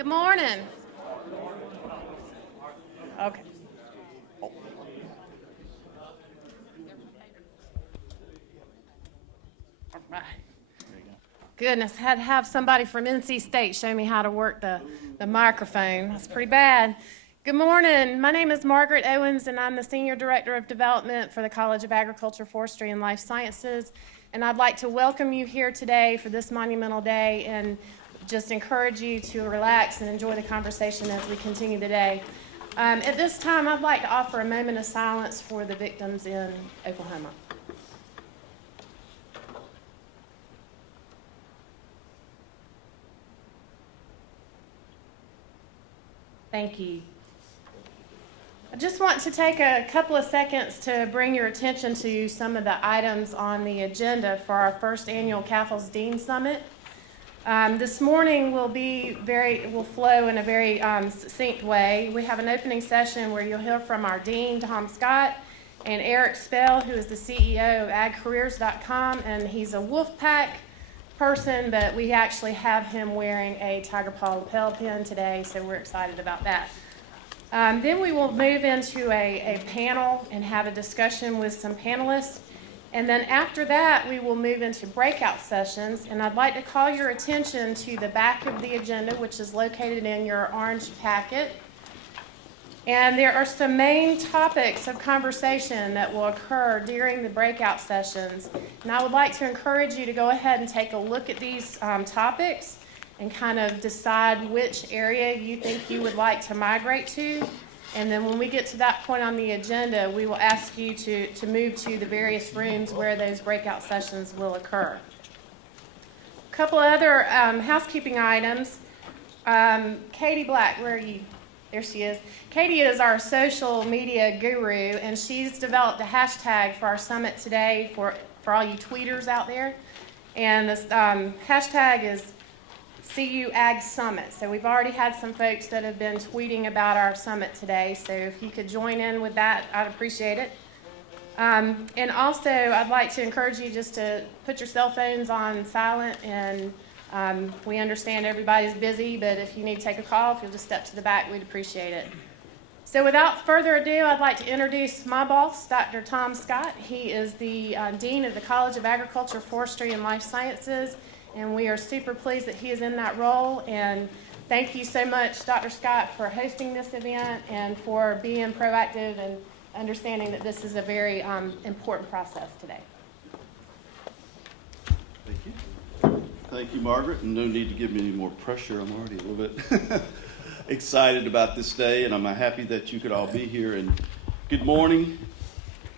Good morning. Okay. All right. Goodness, had to have somebody from NC State show me how to work the microphone. That's pretty bad. Good morning. My name is Margaret Owens, and I'm the Senior Director of Development for the College of Agriculture, Forestry, and Life Sciences. And I'd like to welcome you here today for this monumental day and just encourage you to relax and enjoy the conversation as we continue the day. At this time, I'd like to offer a moment of silence for the victims in Oklahoma. Thank you. I just want to take a couple of seconds to bring your attention to some of the items on the agenda for our first annual CAFLS Dean Summit. This morning will flow in a very succinct way. We have an opening session where you'll hear from our Dean, Tom Scott, and Eric Spell, who is the CEO of agcareers.com, and he's a Wolfpack person, but we actually have him wearing a Tiger Paw lapel pin today, so we're excited about that. Then we will move into a panel and have a discussion with some panelists. And then after that, we will move into breakout sessions. And I'd like to call your attention to the back of the agenda, which is located in your orange packet. And there are some main topics of conversation that will occur during the breakout sessions. And I would like to encourage you to go ahead and take a look at these topics and kind of decide which area you think you would like to migrate to. And then when we get to that point on the agenda, we will ask you to move to the various rooms where those breakout sessions will occur. A couple other housekeeping items. Katie Black, where are you? There she is. Katie is our social media guru, and she's developed a hashtag for our summit today for all you tweeters out there. And this hashtag is CU Ag Summit. So we've already had some folks that have been tweeting about our summit today. So if you could join in with that, I'd appreciate it. And also, I'd like to encourage you just to put your cell phones on silent. And we understand everybody's busy, but if you need to take a call, if you'll just step to the back, we'd appreciate it. So without further ado, I'd like to introduce my boss, Dr. Tom Scott. He is the Dean of the College of Agriculture, Forestry, and Life Sciences. And we are super pleased that he is in that role. And thank you so much, Dr. Scott, for hosting this event and for being proactive and understanding that this is a very important process today. Thank you. Thank you, Margaret. And no need to give me any more pressure. I'm already a little bit excited about this day, and I'm happy that you could all be here. And good morning,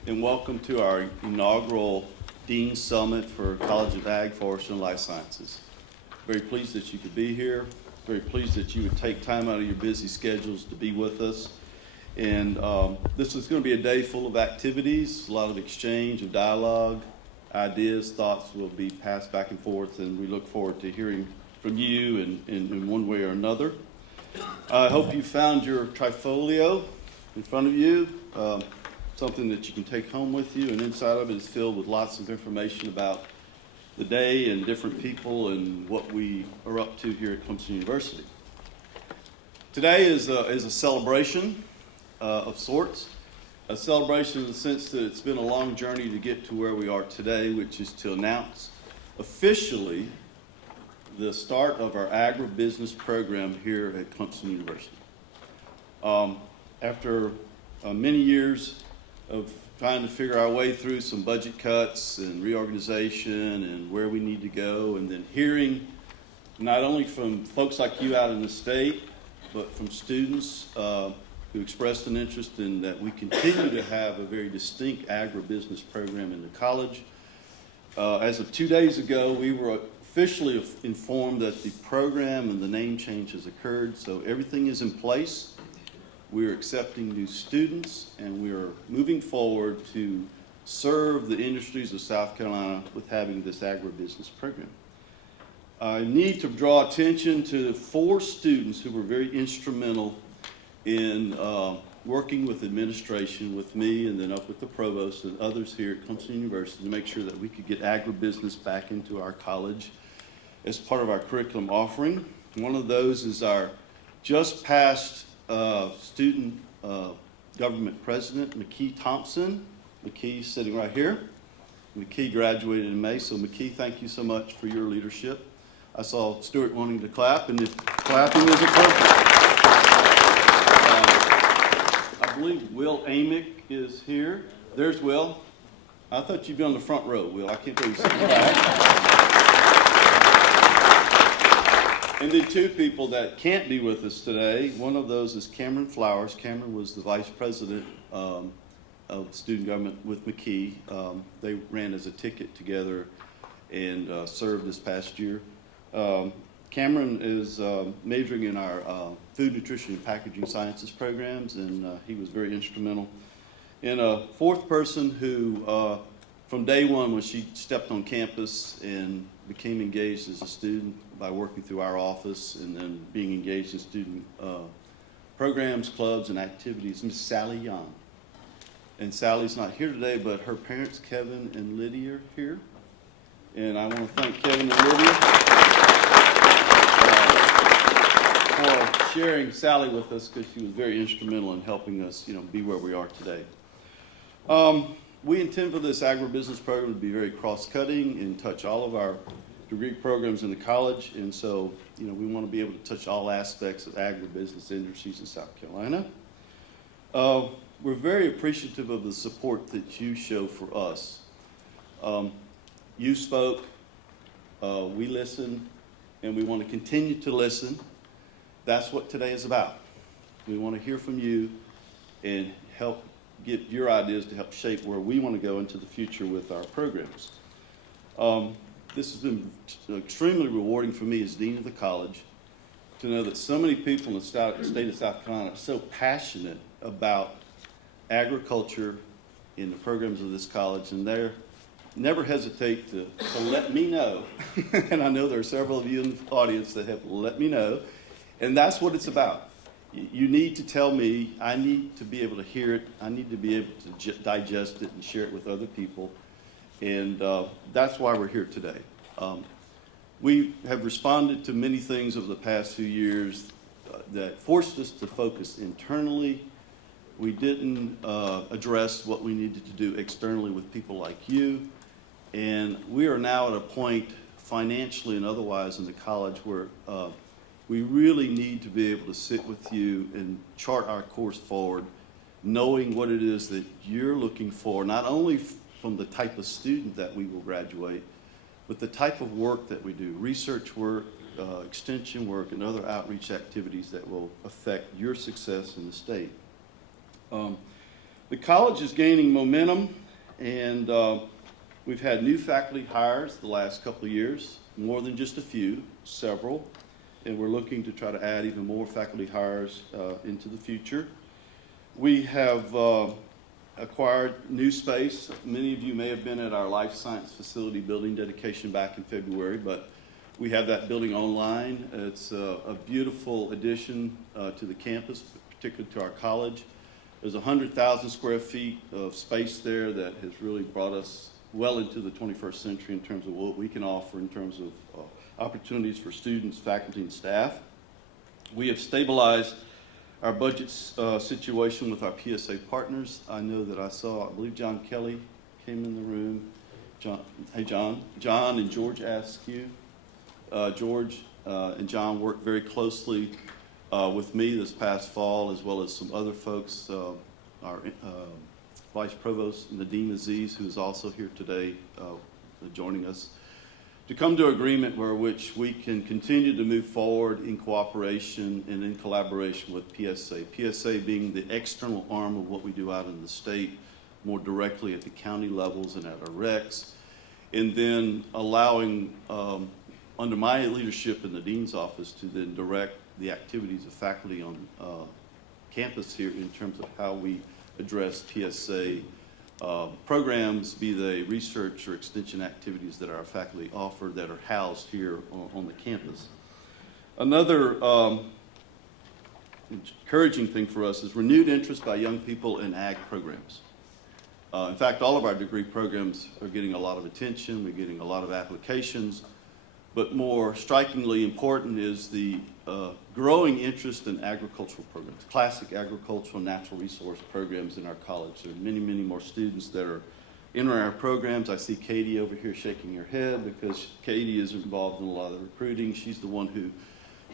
and welcome to our inaugural Dean Summit for College of Ag, Forestry, and Life Sciences. Very pleased that you could be here. Very pleased that you would take time out of your busy schedules to be with us. And this is going to be a day full of activities, a lot of exchange of dialogue, ideas, thoughts will be passed back and forth, and we look forward to hearing from you in one way or another. I hope you found your Trifolio in front of you. Something that you can take home with you, and inside of it is filled with lots of information about the day and different people and what we are up to here at Clemson University. Today is a celebration of sorts, a celebration in the sense that it's been a long journey to get to where we are today, which is to announce officially the start of our agribusiness program here at Clemson University. After many years of trying to figure our way through some budget cuts and reorganization and where we need to go, and then hearing not only from folks like you out in the state, but from students who expressed an interest in that we continue to have a very distinct agribusiness program in the college. As of 2 days ago, we were officially informed that the program and the name change has occurred, so everything is in place. We're accepting new students, and we are moving forward to serve the industries of South Carolina with having this agribusiness program. I need to draw attention to 4 students who were very instrumental in working with administration, with me, and then up with the provost and others here at Clemson University to make sure that we could get agribusiness back into our college as part of our curriculum offering. One of those is our Just past student government president, McKee Thompson. McKee's sitting right here. McKee graduated in May, so McKee, thank you so much for your leadership. I saw Stuart wanting to clap, and if clapping is appropriate. I believe Will Amick is here. There's Will. I thought you'd be on the front row, Will. I can't believe you're sitting back. And then two people that can't be with us today. One of those is Cameron Flowers. Cameron was the vice president of student government with McKee. They ran as a ticket together and served this past year. Cameron is majoring in our food, nutrition, and packaging sciences programs, and he was very instrumental. And a fourth person who, from day one when she stepped on campus and became engaged as a student by working through our office and then being engaged in student programs, clubs, and activities, Miss Sally Young. And Sally's not here today, but her parents, Kevin and Lydia, are here. And I want to thank Kevin and Lydia for sharing Sally with us, because she was very instrumental in helping us, be where we are today. We intend for this agribusiness program to be very cross-cutting and touch all of our degree programs in the college. And so, we want to be able to touch all aspects of agribusiness industries in South Carolina. We're very appreciative of the support that you show for us. You spoke, we listened, and we want to continue to listen. That's what today is about. We want to hear from you and help get your ideas to help shape where we want to go into the future with our programs. This has been extremely rewarding for me as Dean of the college to know that so many people in the state of South Carolina are so passionate about agriculture in the programs of this college, and they never hesitate to let me know. And I know there are several of you in the audience that have let me know, and that's what it's about. You need to tell me. I need to be able to hear it. I need to be able to digest it and share it with other people. And that's why we're here today. We have responded to many things over the past few years that forced us to focus internally. We didn't address what we needed to do externally with people like you. And we are now at a point financially and otherwise in the college where we really need to be able to sit with you and chart our course forward, knowing what it is that you're looking for, not only from the type of student that we will graduate, but the type of work that we do, research work, extension work, and other outreach activities that will affect your success in the state. The college is gaining momentum, and we've had new faculty hires the last couple of years, more than just a few, several. And we're looking to try to add even more faculty hires into the future. We have acquired new space. Many of you may have been at our life science facility building dedication back in February, but we have that building online. It's a beautiful addition to the campus, particularly to our college. There's 100,000 square feet of space there that has really brought us well into the 21st century in terms of what we can offer in terms of opportunities for students, faculty, and staff. We have stabilized our budget situation with our PSA partners. I know that I believe John Kelly came in the room. John, hey John. John and George Askew. George and John worked very closely with me this past fall, as well as some other folks. Our Vice Provost Nadeem Aziz, who is also here today joining us, to come to an agreement where which we can continue to move forward in cooperation and in collaboration with PSA. PSA being the external arm of what we do out in the state, more directly at the county levels and at our recs, and then allowing, under my leadership in the dean's office, to then direct the activities of faculty on campus here in terms of how we address PSA programs, be they research or extension activities that our faculty offer that are housed here on the campus. Another encouraging thing for us is renewed interest by young people in ag programs. In fact, all of our degree programs are getting a lot of attention. We're getting a lot of applications. but more strikingly important is the growing interest in agricultural programs, classic agricultural and natural resource programs in our college. There are many, many more students that are entering our programs. I see Katie over here shaking her head because Katie is involved in a lot of the recruiting. She's the one who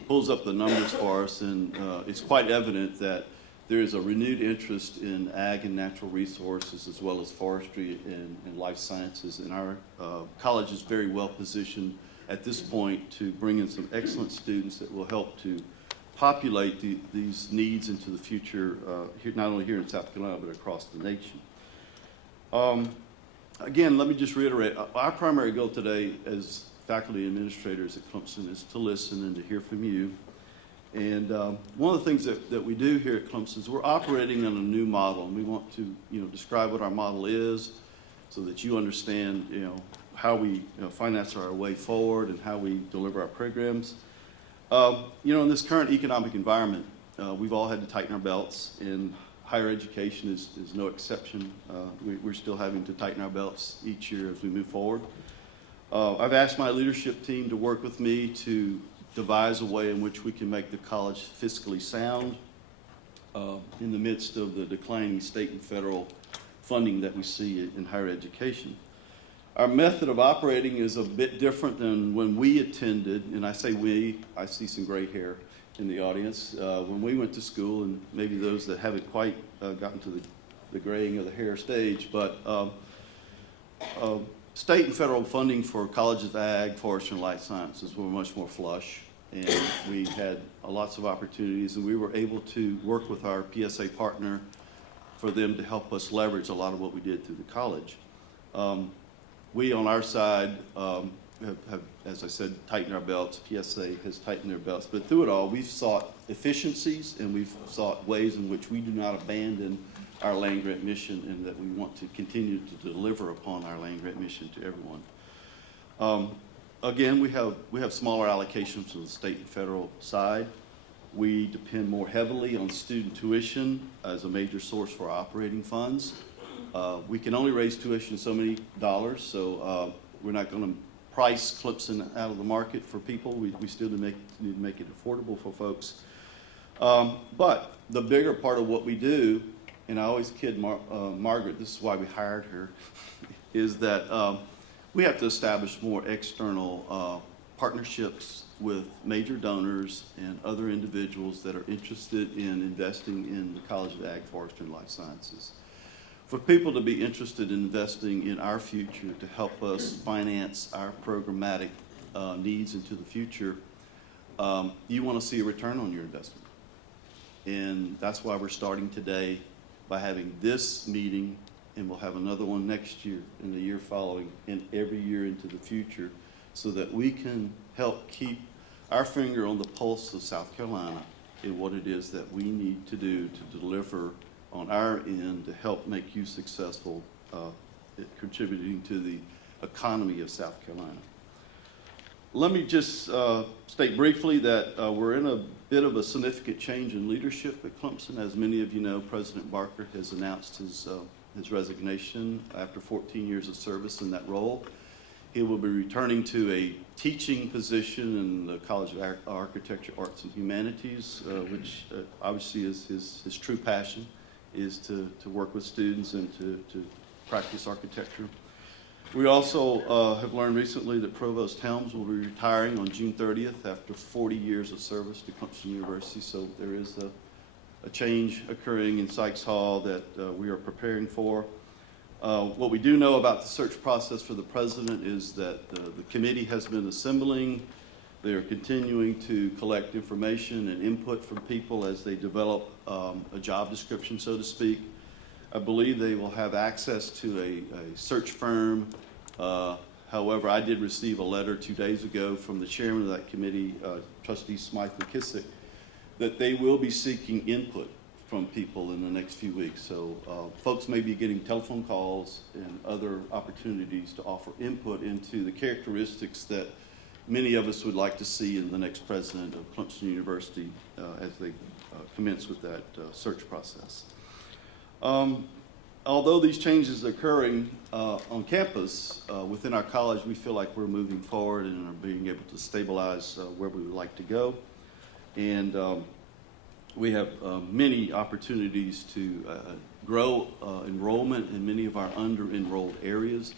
pulls up the numbers for us, and it's quite evident that there is a renewed interest in ag and natural resources as well as forestry and life sciences. And our college is very well positioned at this point to bring in some excellent students that will help to populate these needs into the future, not only here in South Carolina, but across the nation. Again, let me just reiterate, our primary goal today as faculty administrators at Clemson is to listen and to hear from you. And one of the things that we do here at Clemson is we're operating on a new model, and we want to describe what our model is so that you understand how we finance our way forward and how we deliver our programs. In this current economic environment, we've all had to tighten our belts, and higher education is no exception. We're still having to tighten our belts each year as we move forward. I've asked my leadership team to work with me to devise a way in which we can make the college fiscally sound in the midst of the declining state and federal funding that we see in higher education. Our method of operating is a bit different than when we attended, and I say we, I see some gray hair in the audience, when we went to school, and maybe those that haven't quite gotten to the graying of the hair stage, but state and federal funding for colleges of ag, forestry, and life sciences were much more flush, and we had lots of opportunities, and we were able to work with our PSA partner for them to help us leverage a lot of what we did through the college. We, on our side, have, as I said, tightened our belts. PSA has tightened their belts. But through it all, we've sought efficiencies, and we've sought ways in which we do not abandon our land-grant mission, and that we want to continue to deliver upon our land-grant mission to everyone. Again, we have smaller allocations from the state and federal side. We depend more heavily on student tuition as a major source for our operating funds. We can only raise tuition so many dollars, so we're not going to price Clemson out of the market for people. We still need to make it affordable for folks. But the bigger part of what we do, and I always kid Margaret, this is why we hired her, is that we have to establish more external partnerships with major donors and other individuals that are interested in investing in the College of Ag, Forestry, and Life Sciences. For people to be interested in investing in our future to help us finance our programmatic needs into the future, you want to see a return on your investment. And that's why we're starting today by having this meeting, and we'll have another one next year and the year following and every year into the future, so that we can help keep our finger on the pulse of South Carolina and what it is that we need to do to deliver on our end to help make you successful, contributing to the economy of South Carolina. Let me just state briefly that we're in a bit of a significant change in leadership at Clemson. As many of you know, President Barker has announced his resignation after 14 years of service in that role. He will be returning to a teaching position in the College of Architecture, Arts, and Humanities, which obviously is his true passion, is to work with students and to practice architecture. We also have learned recently that Provost Helms will be retiring on June 30th after 40 years of service to Clemson University, so there is a change occurring in Sykes Hall that we are preparing for. What we do know about the search process for the president is that the committee has been assembling. They are continuing to collect information and input from people as they develop a job description, so to speak. I believe they will have access to a search firm. However, I did receive a letter 2 days ago from the chairman of that committee, Trustee Smythe McKissick, that they will be seeking input from people in the next few weeks. So folks may be getting telephone calls and other opportunities to offer input into the characteristics that many of us would like to see in the next president of Clemson University as they commence with that search process. although these changes are occurring on campus, within our college, we feel like we're moving forward and are being able to stabilize where we would like to go. And we have many opportunities to grow enrollment in many of our under-enrolled areas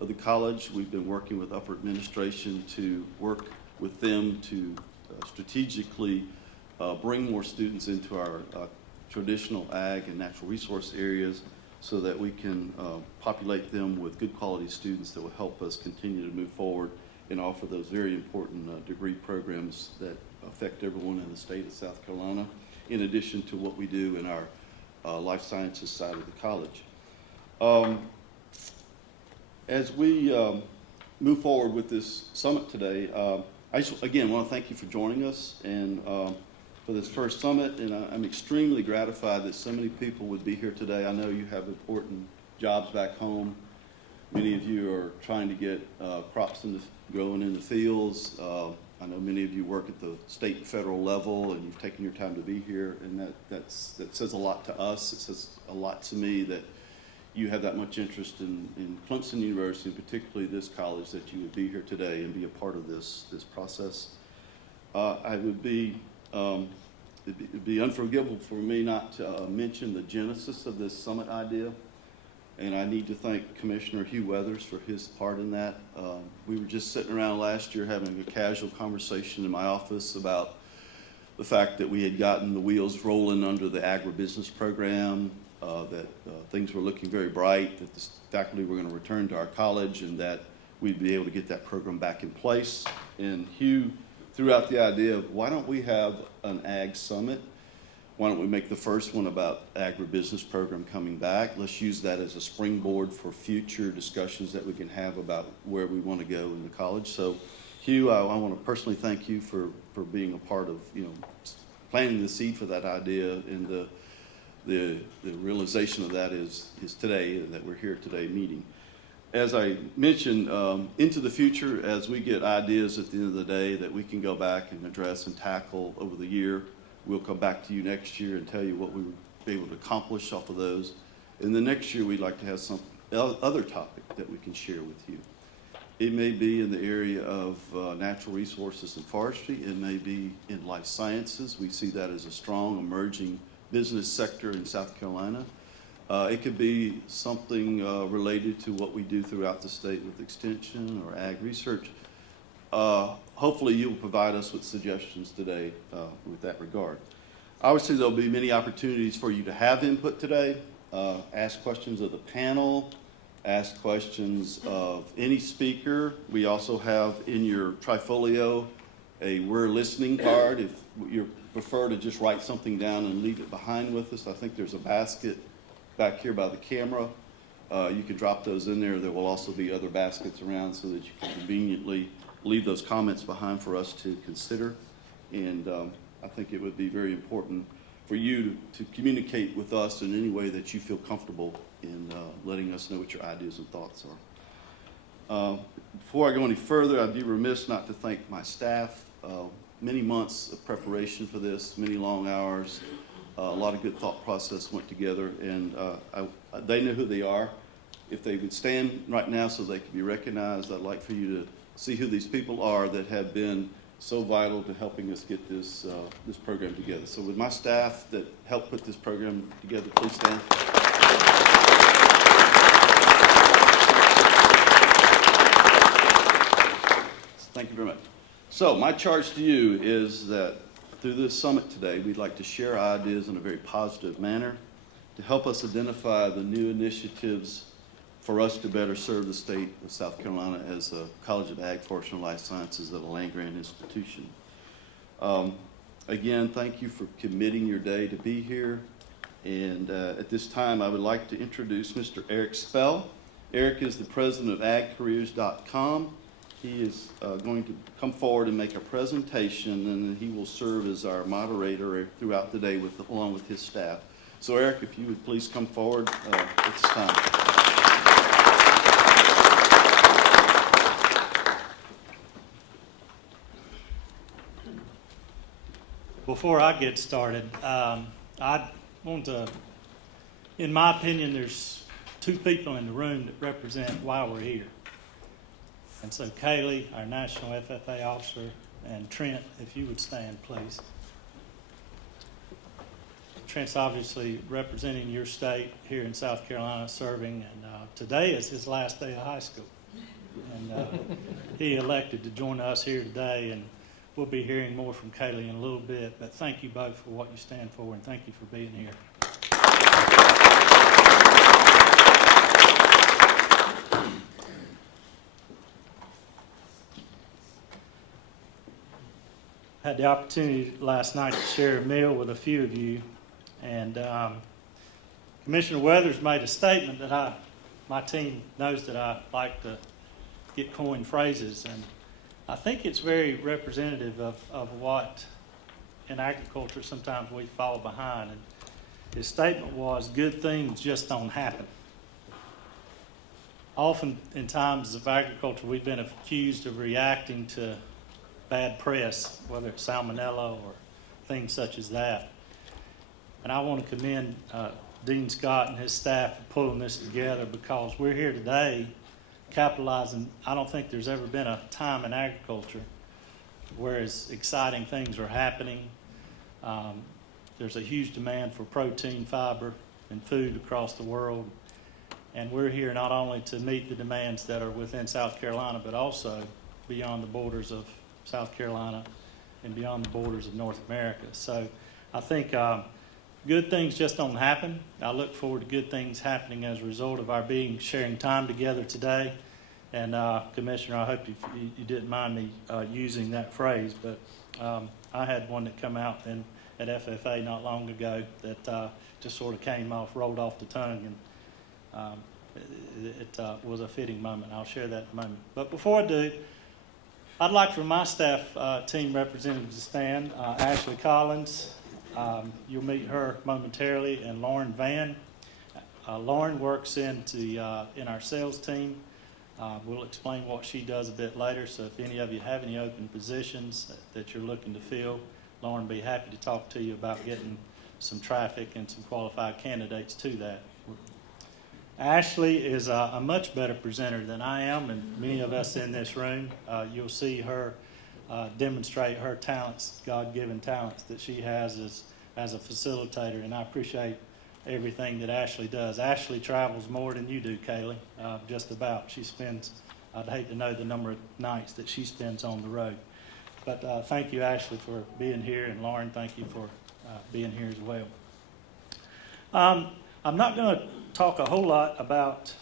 of the college. We've been working with upper administration to work with them to strategically bring more students into our traditional ag and natural resource areas so that we can populate them with good quality students that will help us continue to move forward and offer those very important degree programs that affect everyone in the state of South Carolina, in addition to what we do in our life sciences side of the college. As we move forward with this summit today, I just, again, want to thank you for joining us and for this first summit, and I'm extremely gratified that so many people would be here today. I know you have important jobs back home. Many of you are trying to get crops growing in the fields. I know many of you work at the state and federal level, and you've taken your time to be here, and that says a lot to us. It says a lot to me that you have that much interest in Clemson University, and particularly this college, that you would be here today and be a part of this process. It'd be unforgivable for me not to mention the genesis of this summit idea. And I need to thank Commissioner Hugh Weathers for his part in that. We were just sitting around last year having a casual conversation in my office about the fact that we had gotten the wheels rolling under the agribusiness program, that things were looking very bright, that the faculty were going to return to our college, and that we'd be able to get that program back in place. And Hugh threw out the idea of, why don't we have an ag summit? Why don't we make the first one about agribusiness program coming back? Let's use that as a springboard for future discussions that we can have about where we want to go in the college. So, Hugh, I want to personally thank you for being a part of, planting the seed for that idea, and the realization of that is today, that we're here today meeting. As I mentioned, into the future, as we get ideas at the end of the day that we can go back and address and tackle over the year, we'll come back to you next year and tell you what we were able to accomplish off of those. And the next year, we'd like to have some other topic that we can share with you. It may be in the area of natural resources and forestry. It may be in life sciences. We see that as a strong emerging business sector in South Carolina. It could be something related to what we do throughout the state with extension or ag research. Hopefully you'll provide us with suggestions today with that regard. Obviously there'll be many opportunities for you to have input today. Ask questions of the panel, ask questions of any speaker. We also have in your trifolio a "We're listening" card. If you prefer to just write something down and leave it behind with us, I think there's a basket back here by the camera. You can drop those in there. There will also be other baskets around so that you can conveniently leave those comments behind for us to consider. And I think it would be very important for you to communicate with us in any way that you feel comfortable in letting us know what your ideas and thoughts are. Before I go any further, I'd be remiss not to thank my staff. Many months of preparation for this, many long hours, a lot of good thought process went together, and they know who they are. If they would stand right now so they can be recognized, I'd like for you to see who these people are that have been so vital to helping us get this program together. So with my staff that helped put this program together, please stand. Thank you very much. So my charge to you is that through this summit today, we'd like to share ideas in a very positive manner to help us identify the new initiatives for us to better serve the state of South Carolina as a College of Ag, Forestry, and Life Sciences of a land-grant institution. Again, thank you for committing your day to be here. And at this time, I would like to introduce Mr. Eric Spell. Eric is the president of agcareers.com. He is going to come forward and make a presentation, and he will serve as our moderator throughout the day along with his staff. So Eric, if you would please come forward at this time. Before I get started, I want to, in my opinion, there's two people in the room that represent why we're here. And so Kaylee, our National FFA Officer, and Trent, if you would stand, please. Trent's obviously representing your state here in South Carolina, serving, and today is his last day of high school. And he elected to join us here today, and we'll be hearing more from Kaylee in a little bit, but thank you both for what you stand for, and thank you for being here. Had the opportunity last night to share a meal with a few of you, and Commissioner Weathers made a statement that my team knows that I like to get coined phrases, and I think it's very representative of what in agriculture sometimes we fall behind. And his statement was, good things just don't happen. Often in times of agriculture, we've been accused of reacting to bad press, whether it's salmonella or things such as that. And I want to commend Dean Scott and his staff for pulling this together, because we're here today capitalizing. I don't think there's ever been a time in agriculture where as exciting things are happening. There's a huge demand for protein, fiber, and food across the world. And we're here not only to meet the demands that are within South Carolina, but also beyond the borders of South Carolina and beyond the borders of North America. So I think good things just don't happen. I look forward to good things happening as a result of our sharing time together today. And Commissioner, I hope you didn't mind me using that phrase, but I had one that come out at FFA not long ago that just sort of rolled off the tongue, and it was a fitting moment. I'll share that in a moment. But before I do, I'd like for my staff team representatives to stand. Ashley Collins, you'll meet her momentarily, and Lauren Van. Lauren works in our sales team. We'll explain what she does a bit later, so if any of you have any open positions that you're looking to fill, Lauren will be happy to talk to you about getting some traffic and some qualified candidates to that. Ashley is a much better presenter than I am, and many of us in this room. You'll see her demonstrate her talents, God-given talents that she has as a facilitator, and I appreciate everything that Ashley does. Ashley travels more than you do, Kaylee, just about. I'd hate to know the number of nights that she spends on the road. But thank you, Ashley, for being here, and Lauren, thank you for being here as well. I'm not going to talk a whole lot about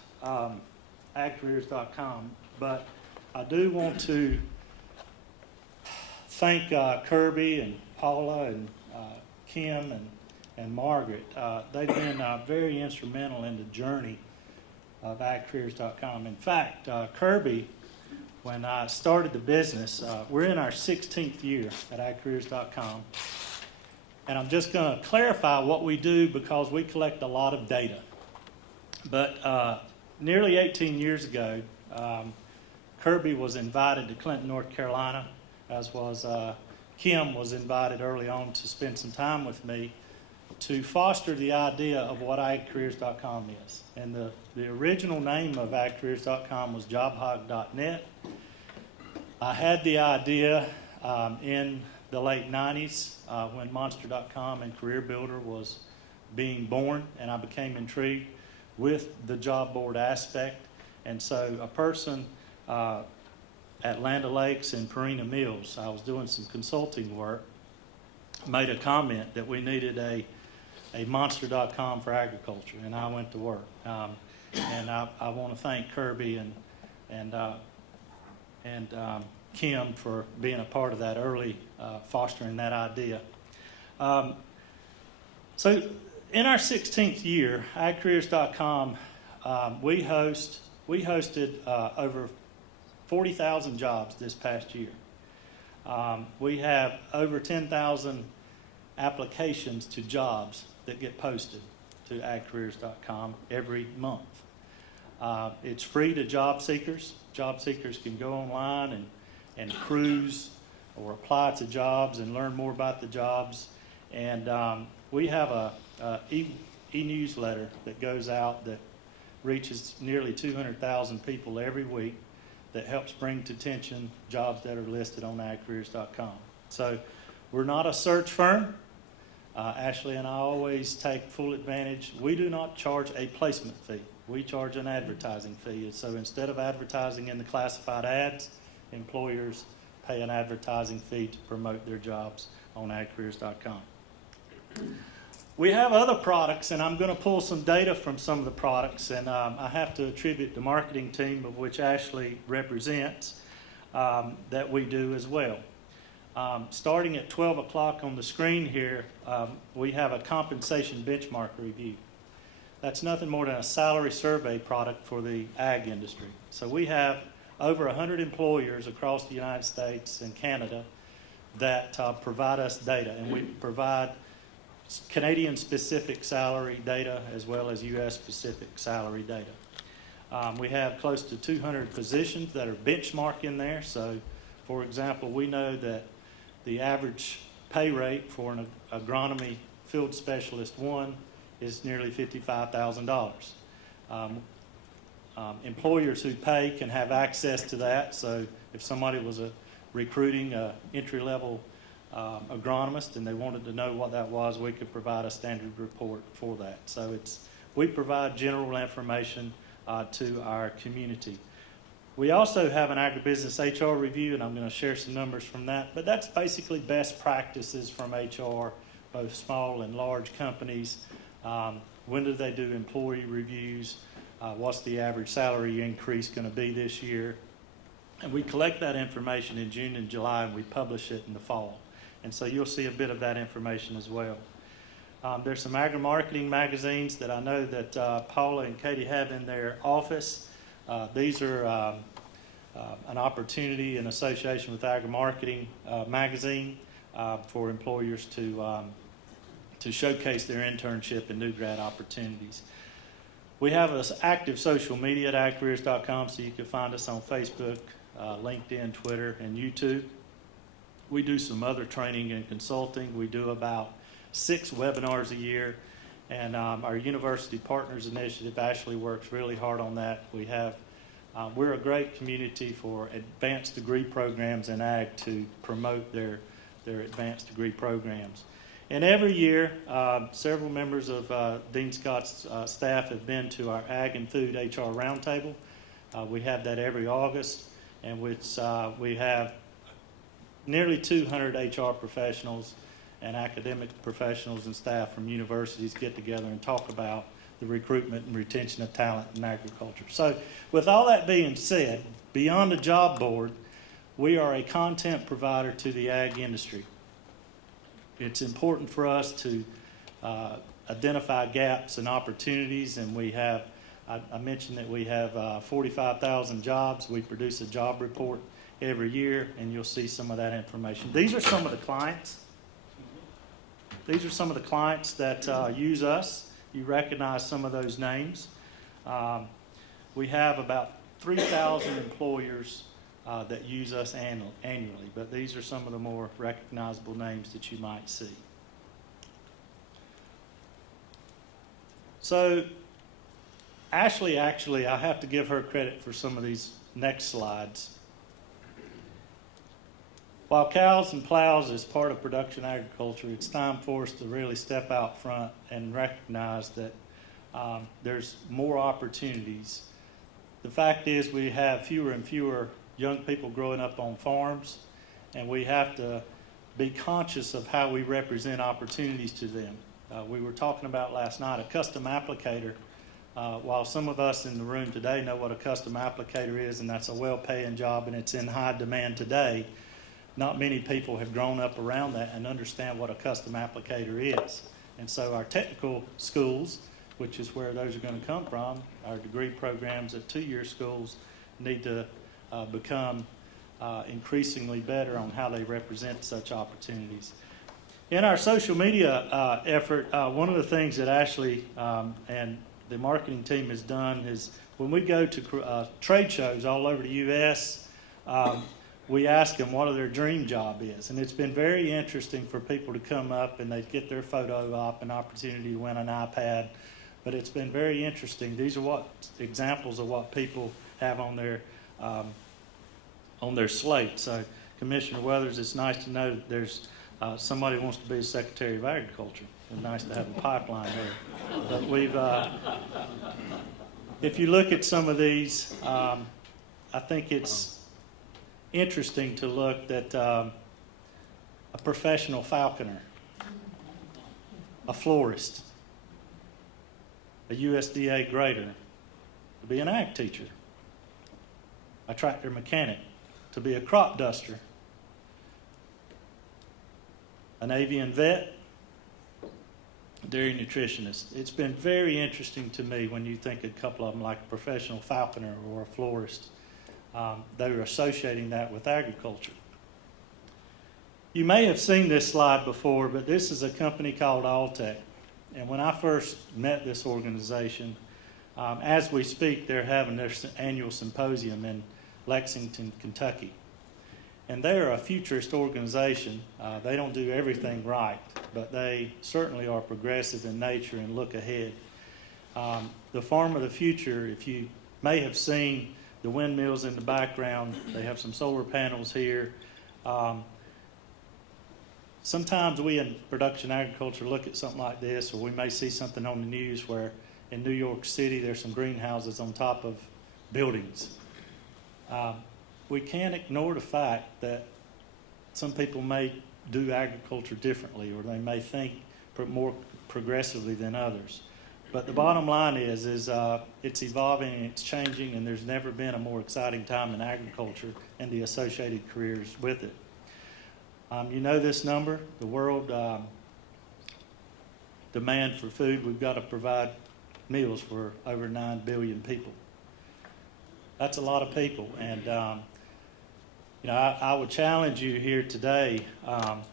agcareers.com, but I do want to thank Kirby and Paula and Kim and Margaret. They've been very instrumental in the journey of agcareers.com. In fact, Kirby, when I started the business, we're in our 16th year at agcareers.com. And I'm just going to clarify what we do, because we collect a lot of data. But nearly 18 years ago, Kirby was invited to Clinton, North Carolina, as was Kim was invited early on to spend some time with me to foster the idea of what agcareers.com is. And the original name of agcareers.com was jobhog.net. I had the idea in the late 90s when Monster.com and Career Builder was being born, and I became intrigued with the job board aspect. And so a person at Land O'Lakes and Perina Mills, I was doing some consulting work, made a comment that we needed a Monster.com for agriculture, and I went to work. And I want to thank Kirby and Kim for being a part of that early fostering that idea. So in our 16th year, agcareers.com, we hosted over 40,000 jobs this past year. We have over 10,000 applications to jobs that get posted to agcareers.com every month. It's free to job seekers. Job seekers can go online and cruise or apply to jobs and learn more about the jobs. And we have a e-newsletter that goes out that reaches nearly 200,000 people every week that helps bring to attention jobs that are listed on agcareers.com. So we're not a search firm. Ashley and I always take full advantage. We do not charge a placement fee. We charge an advertising fee. So instead of advertising in the classified ads, employers pay an advertising fee to promote their jobs on agcareers.com. We have other products, and I'm going to pull some data from some of the products, and I have to attribute the marketing team, of which Ashley represents, that we do as well. Starting at 12 o'clock on the screen here, we have a compensation benchmark review. That's nothing more than a salary survey product for the ag industry. So we have over 100 employers across the United States and Canada that provide us data, and we provide Canadian-specific salary data as well as U.S.-specific salary data. We have close to 200 positions that are benchmarked in there. So, for example, we know that the average pay rate for an agronomy field specialist 1 is nearly $55,000. Employers who pay can have access to that. So if somebody was recruiting an entry-level agronomist and they wanted to know what that was, we could provide a standard report for that. So we provide general information to our community. We also have an agribusiness HR review, and I'm going to share some numbers from that, but that's basically best practices from HR, both small and large companies. When do they do employee reviews? What's the average salary increase going to be this year? And we collect that information in June and July, and we publish it in the fall. And so you'll see a bit of that information as well. There's some agri-marketing magazines that I know that Paula and Katie have in their office. These are an opportunity in association with Agri-Marketing magazine for employers to showcase their internship and new grad opportunities. We have an active social media at agcareers.com, so you can find us on Facebook, LinkedIn, Twitter, and YouTube. We do some other training and consulting. We do about 6 webinars a year. And our University Partners Initiative, Ashley works really hard on that. We're a great community for advanced degree programs in ag to promote their advanced degree programs. And every year, several members of Dean Scott's staff have been to our Ag and Food HR Roundtable. We have that every August, in which we have nearly 200 HR professionals and academic professionals and staff from universities get together and talk about the recruitment and retention of talent in agriculture. So with all that being said, beyond the job board, we are a content provider to the ag industry. It's important for us to identify gaps and opportunities, and we have, I mentioned that we have 45,000 jobs. We produce a job report every year, and you'll see some of that information. These are some of the clients. These are some of the clients that use us. You recognize some of those names. We have about 3,000 employers that use us annually, but these are some of the more recognizable names that you might see. So Ashley, actually, I have to give her credit for some of these next slides. While cows and plows is part of production agriculture, it's time for us to really step out front and recognize that there's more opportunities. The fact is we have fewer and fewer young people growing up on farms, and we have to be conscious of how we represent opportunities to them. We were talking about last night a custom applicator. While some of us in the room today know what a custom applicator is, and that's a well-paying job and it's in high demand today, not many people have grown up around that and understand what a custom applicator is. And so our technical schools, which is where those are going to come from, our degree programs at 2-year schools need to become increasingly better on how they represent such opportunities. In our social media effort, one of the things that Ashley and the marketing team has done is when we go to trade shows all over the U.S., we ask them what their dream job is. And it's been very interesting for people to come up and they get their photo op, an opportunity to win an iPad but it's been very interesting. These are examples of what people have on their slate. So, Commissioner Weathers, it's nice to know that there's somebody who wants to be a Secretary of Agriculture. It's nice to have a pipeline there. But if you look at some of these, I think it's interesting to look at a professional falconer, a florist, a USDA grader, to be an ag teacher, a tractor mechanic, to be a crop duster, an avian vet, dairy nutritionist. It's been very interesting to me when you think a couple of them, like a professional falconer or a florist, they're associating that with agriculture. You may have seen this slide before, but this is a company called Alltech. And when I first met this organization, as we speak, they're having their annual symposium in Lexington, Kentucky. And they're a futurist organization. They don't do everything right, but they certainly are progressive in nature and look ahead. The farm of the future, if you may have seen the windmills in the background, they have some solar panels here. Sometimes we in production agriculture look at something like this, or we may see something on the news where in New York City there's some greenhouses on top of buildings. We can't ignore the fact that some people may do agriculture differently, or they may think more progressively than others. But the bottom line is it's evolving and it's changing, and there's never been a more exciting time in agriculture and the associated careers with it. You know this number, the world demand for food. We've got to provide meals for over 9 billion people. That's a lot of people, and I would challenge you here today.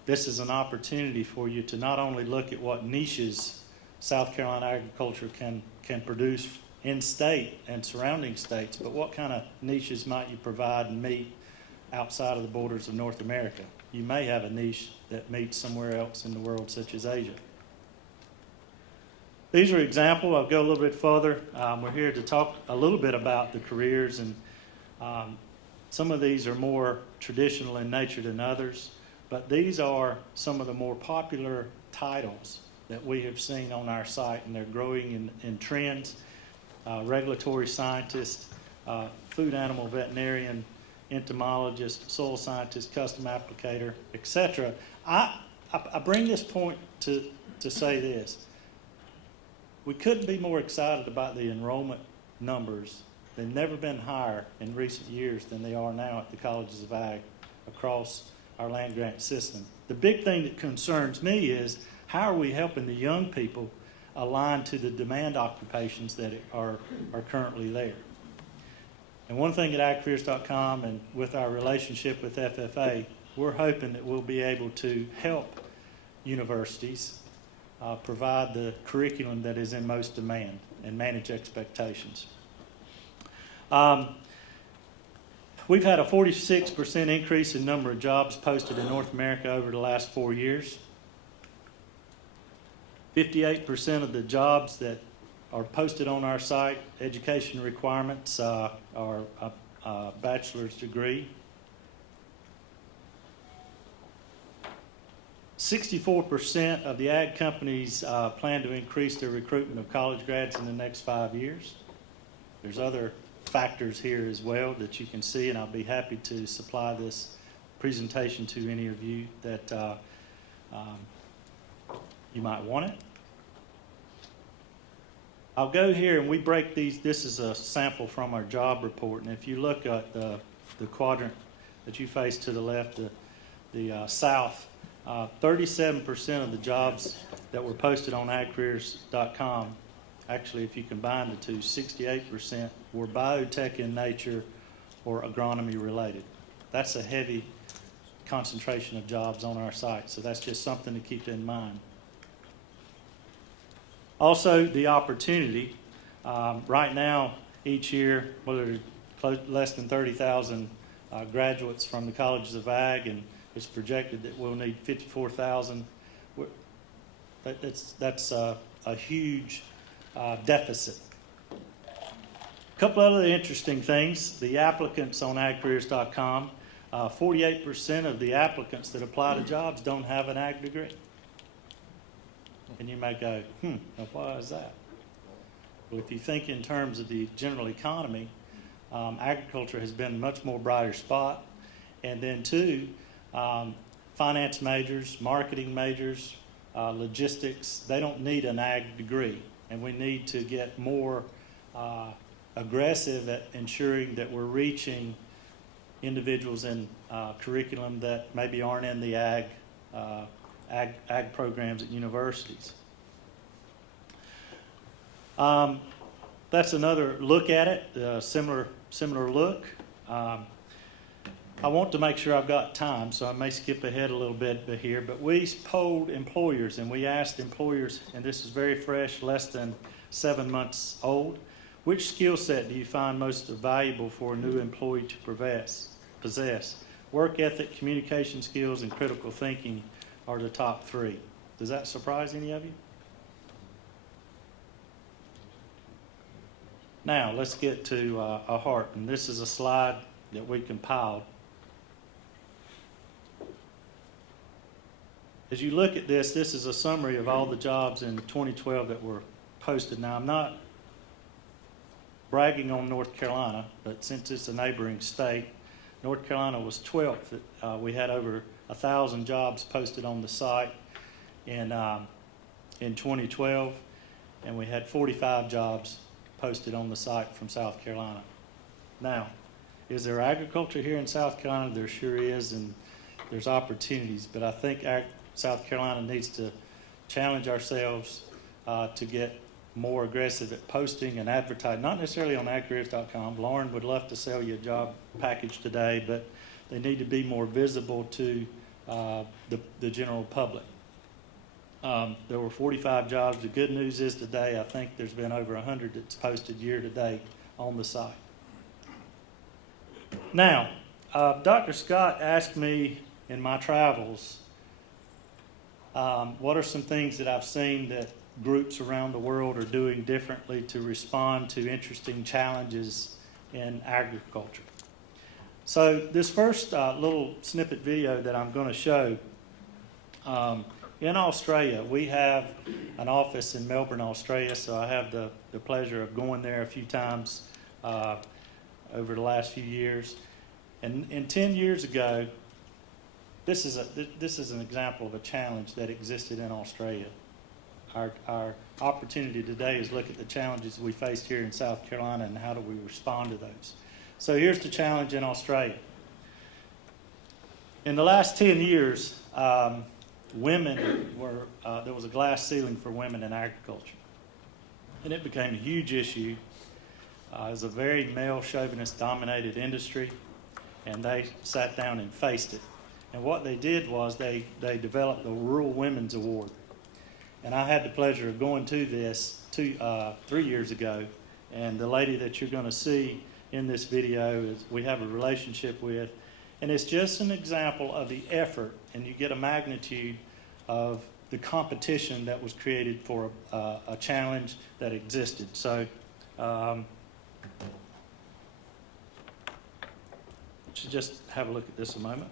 This is an opportunity for you to not only look at what niches South Carolina agriculture can produce in state and surrounding states, but what kind of niches might you provide and meet outside of the borders of North America? You may have a niche that meets somewhere else in the world, such as Asia. These are examples. I'll go a little bit further. We're here to talk a little bit about the careers, and some of these are more traditional in nature than others, but these are some of the more popular titles that we have seen on our site, and they're growing in trends. Regulatory scientist, food animal veterinarian, entomologist, soil scientist, custom applicator, etc. I bring this point to say this. We couldn't be more excited about the enrollment numbers. They've never been higher in recent years than they are now at the colleges of ag across our land grant system. The big thing that concerns me is how are we helping the young people align to the demand occupations that are currently there. And one thing at agcareers.com and with our relationship with FFA, we're hoping that we'll be able to help universities provide the curriculum that is in most demand and manage expectations. We've had a 46% increase in number of jobs posted in North America over the last 4 years. 58% of the jobs that are posted on our site, education requirements are a bachelor's degree. 64% of the ag companies plan to increase their recruitment of college grads in the next 5 years. There's other factors here as well that you can see, and I'll be happy to supply this presentation to any of you that you might want it. I'll go here and we break these. This is a sample from our job report, and if you look at the quadrant that you face to the left, the south, 37% of the jobs that were posted on agcareers.com, actually if you combine the two, 68% were biotech in nature or agronomy related. That's a heavy concentration of jobs on our site, so that's just something to keep in mind. Also, the opportunity. Right now, each year, less than 30,000 graduates from the colleges of ag, and it's projected that we'll need 54,000. That's a huge deficit. A couple other interesting things. The applicants on agcareers.com, 48% of the applicants that apply to jobs don't have an ag degree. And you may go, now why is that? Well, if you think in terms of the general economy, agriculture has been a much more brighter spot. And then two, finance majors, marketing majors, logistics, they don't need an ag degree. And we need to get more aggressive at ensuring that we're reaching individuals in curriculum that maybe aren't in the ag programs at universities. That's another look at it, similar look. I want to make sure I've got time, so I may skip ahead a little bit here, but we polled employers and we asked employers, and this is very fresh, less than 7 months old, which skill set do you find most valuable for a new employee to possess? Work ethic, communication skills, and critical thinking are the top three. Does that surprise any of you? Now, let's get to our heart, and this is a slide that we compiled. As you look at this is a summary of all the jobs in 2012 that were posted. Now, I'm not bragging on North Carolina, but since it's a neighboring state, North Carolina was 12th. We had over 1,000 jobs posted on the site in 2012, and we had 45 jobs posted on the site from South Carolina. Now, is there agriculture here in South Carolina? There sure is, and there's opportunities, but I think South Carolina needs to challenge ourselves to get more aggressive at posting and advertising, not necessarily on agcareers.com. Lauren would love to sell you a job package today, but they need to be more visible to the general public. There were 45 jobs. The good news is today, I think there's been over 100 that's posted year to date on the site. Now, Dr. Scott asked me in my travels, what are some things that I've seen that groups around the world are doing differently to respond to interesting challenges in agriculture. So this first little snippet video that I'm going to show, in Australia, we have an office in Melbourne, Australia, so I have the pleasure of going there a few times over the last few years. And 10 years ago, this is an example of a challenge that existed in Australia. Our opportunity today is look at the challenges we faced here in South Carolina and how do we respond to those. So here's the challenge in Australia. In the last 10 years, women were, there was a glass ceiling for women in agriculture. And it became a huge issue. It was a very male chauvinist dominated industry, and they sat down and faced it. And what they did was they developed the Rural Women's Award. And I had the pleasure of going to this 3 years ago. And the lady that you're going to see in this video is we have a relationship with. And it's just an example of the effort, and you get a magnitude of the competition that was created for a challenge that existed. So should just have a look at this a moment.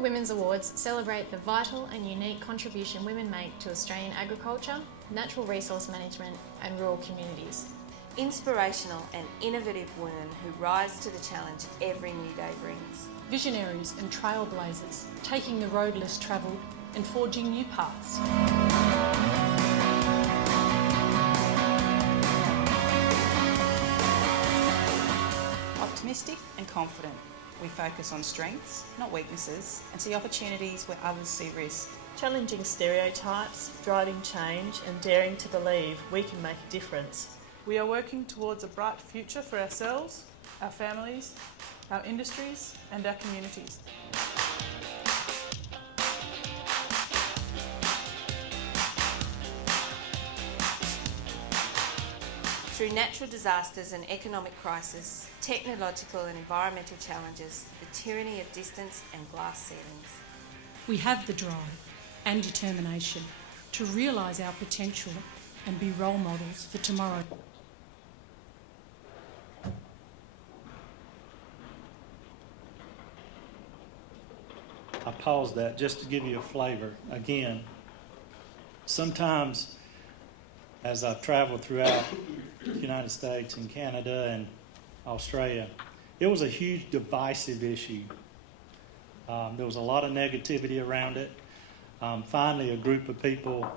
Women's Awards celebrate the vital and unique contribution women make to Australian agriculture, natural resource management and rural communities. Inspirational and innovative women who rise to the challenge every new day brings. Visionaries and trailblazers, taking the road less travelled and forging new paths. Optimistic and confident, We focus on strengths, not weaknesses, and see opportunities where others see risk. Challenging stereotypes, driving change, and daring to believe we can make a difference. We are working towards a bright future for ourselves, our families, our industries, and our communities. Through natural disasters and economic crisis, technological and environmental challenges, the tyranny of distance and glass ceilings. We have the drive and determination to realise our potential and be role models for tomorrow. I paused that just to give you a flavor. Again, sometimes as I've traveled throughout the United States and Canada and Australia, it was a huge divisive issue. There was a lot of negativity around it. Finally, a group of people,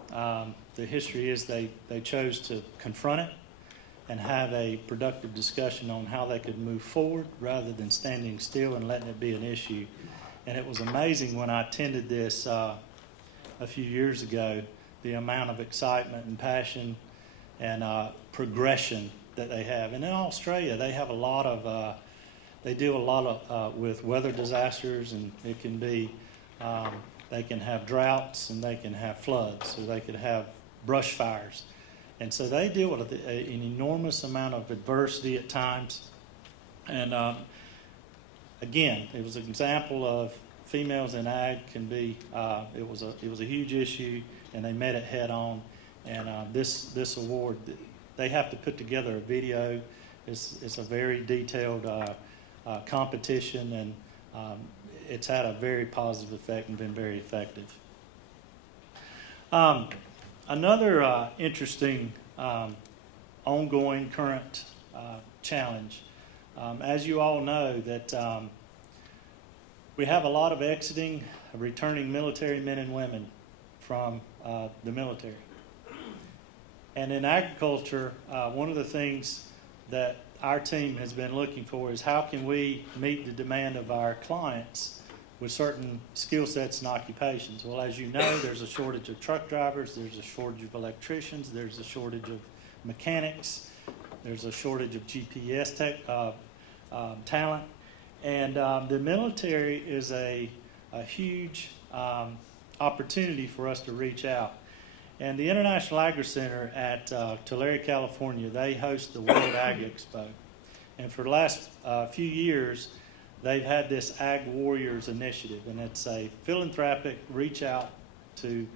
the history is they chose to confront it and have a productive discussion on how they could move forward rather than standing still and letting it be an issue. And it was amazing when I attended this a few years ago, the amount of excitement and passion and progression that they have. And in Australia, they have a lot of, they deal a lot of with weather disasters, and it can be, they can have droughts and they can have floods, or they could have brush fires. And so they deal with an enormous amount of adversity at times. And again, it was an example of females in ag can be, it was a huge issue, and they met it head on. And this award, they have to put together a video. It's a very detailed competition, and it's had a very positive effect and been very effective. Another interesting ongoing current challenge, as you all know, that we have a lot of exiting, returning military men and women from the military. And in agriculture, one of the things that our team has been looking for is how can we meet the demand of our clients with certain skill sets and occupations. Well, as you know, there's a shortage of truck drivers, there's a shortage of electricians, there's a shortage of mechanics, there's a shortage of GPS talent. And the military is a huge opportunity for us to reach out. And the International Agri Center at Tulare, California, they host the World Ag Expo. And for the last few years, they've had this Ag Warriors initiative, and it's a philanthropic reach out to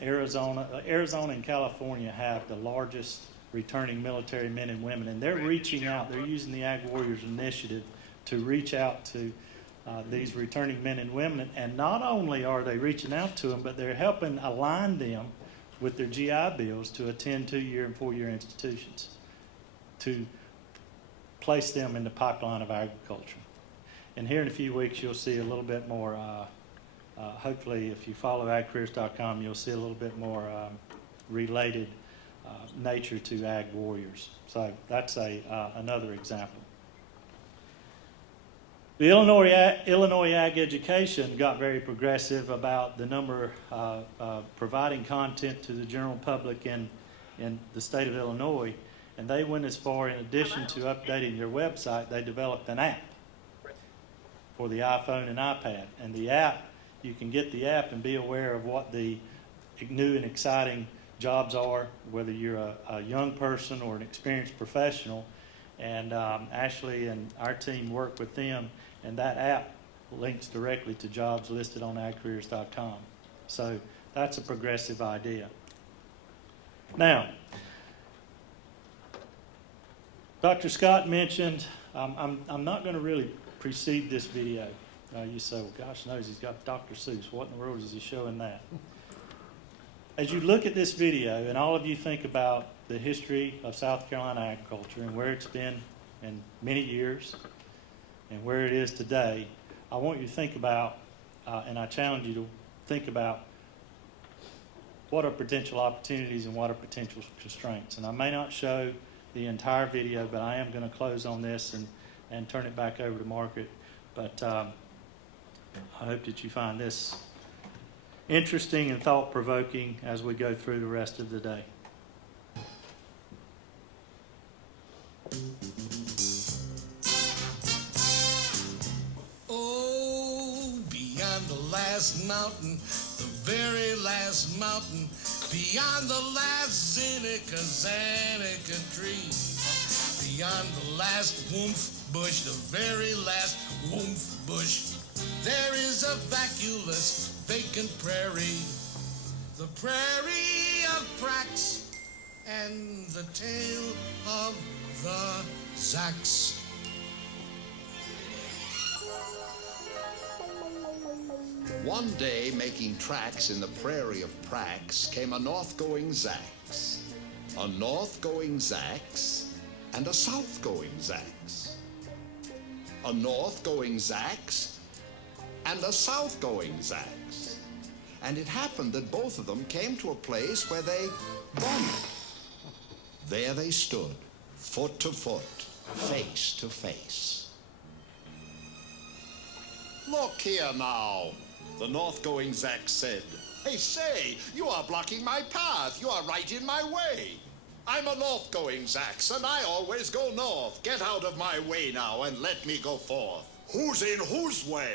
Arizona. Arizona and California have the largest returning military men and women, and they're reaching out. They're using the Ag Warriors initiative to reach out to these returning men and women. And not only are they reaching out to them, but they're helping align them with their GI Bills to attend 2-year and 4-year institutions to place them in the pipeline of agriculture. And here in a few weeks, you'll see a little bit more, hopefully if you follow agcareers.com, you'll see a little bit more related nature to Ag Warriors. So that's another example. The Illinois Ag Education got very progressive about the number providing content to the general public in the state of Illinois, and they went as far, in addition to updating their website, they developed an app for the iPhone and iPad. And the app, you can get the app and be aware of what the new and exciting jobs are, whether you're a young person or an experienced professional. And Ashley and our team work with them, and that app links directly to jobs listed on agcareers.com. So that's a progressive idea. Now, Dr. Scott mentioned, I'm not going to really precede this video. You say, well, gosh knows, he's got Dr. Seuss. What in the world is he showing that? As you look at this video, and all of you think about the history of South Carolina agriculture and where it's been in many years and where it is today, I want you to think about, and I challenge you to think about, what are potential opportunities and what are potential constraints. And I may not show the entire video, but I am going to close on this and turn it back over to Margaret But I hope that you find this interesting and thought-provoking as we go through the rest of the day. Oh, beyond the last mountain, the very last mountain, beyond the last Zanica tree, beyond the last woomph bush, the very last woomph bush, there is a vacuous, vacant prairie, the prairie of Prax, and the tale of the Zax. One day, making tracks in the prairie of Prax, came a north-going Zax, a north-going Zax, and a south-going Zax, a north-going Zax, and a south-going Zax. And it happened that both of them came to a place where they bumped. There they stood, foot to foot, face to face. Look here now, the north-going Zax said. Hey, say, you are blocking my path. You are right in my way. I'm a north-going Zax, and I always go north. Get out of my way now and let me go forth. Who's in whose way?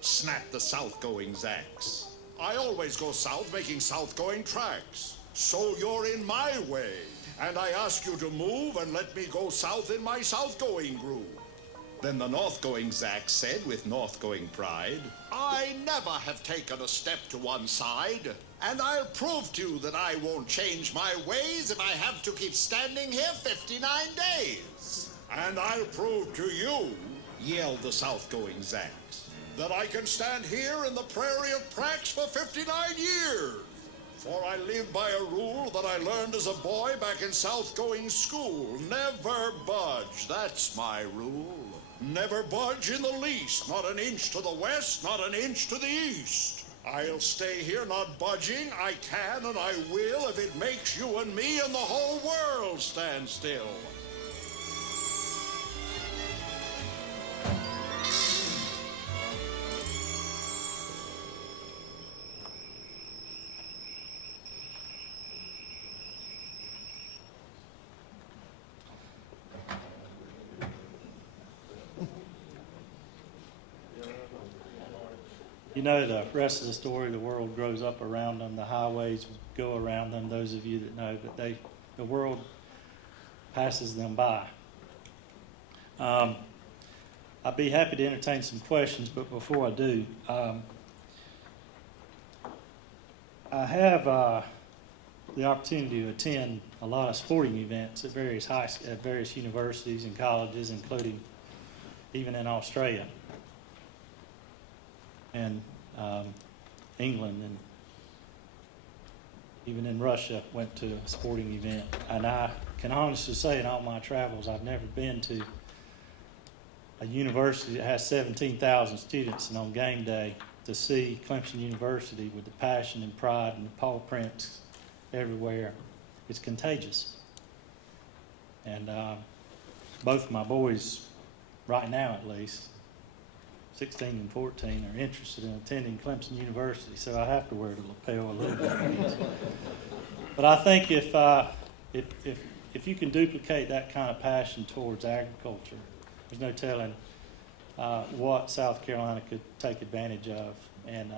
Snapped the south-going Zax. I always go south making south-going tracks. So you're in my way, and I ask you to move and let me go south in my south-going groove. Then the north-going Zax said with north-going pride, I never have taken a step to one side, and I'll prove to you that I won't change my ways if I have to keep standing here 59 days. And I'll prove to you, yelled the south-going Zax, that I can stand here in the prairie of Prax for 59 years. For I live by a rule that I learned as a boy back in south-going school. Never budge, that's my rule. Never budge in the least, not an inch to the west, not an inch to the east. I'll stay here not budging, I can and I will if it makes you and me and the whole world stand still. You know the rest of the story. The world grows up around them. The highways go around them. Those of you that know, but the world passes them by. I'd be happy to entertain some questions, but before I do, I have the opportunity to attend a lot of sporting events at various universities and colleges, including even in Australia and England, and even in Russia, went to a sporting event. And I can honestly say in all my travels, I've never been to a university that has 17,000 students, and on game day to see Clemson University with the passion and pride and the paw prints everywhere, it's contagious. And both of my boys, right now at least, 16 and 14, are interested in attending Clemson University, so I have to wear the lapel a little bit. But I think if you can duplicate that kind of passion towards agriculture, there's no telling what South Carolina could take advantage of and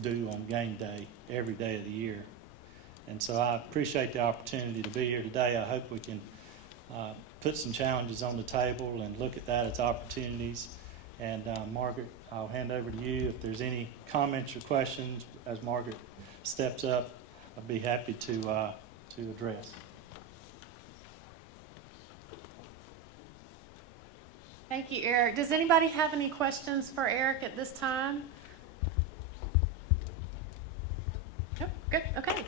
do on game day every day of the year. And so I appreciate the opportunity to be here today. I hope we can put some challenges on the table and look at that as opportunities. And Margaret, I'll hand over to you. If there's any comments or questions as Margaret steps up, I'd be happy to address. Thank you, Eric. Does anybody have any questions for Eric at this time? Nope, good, okay.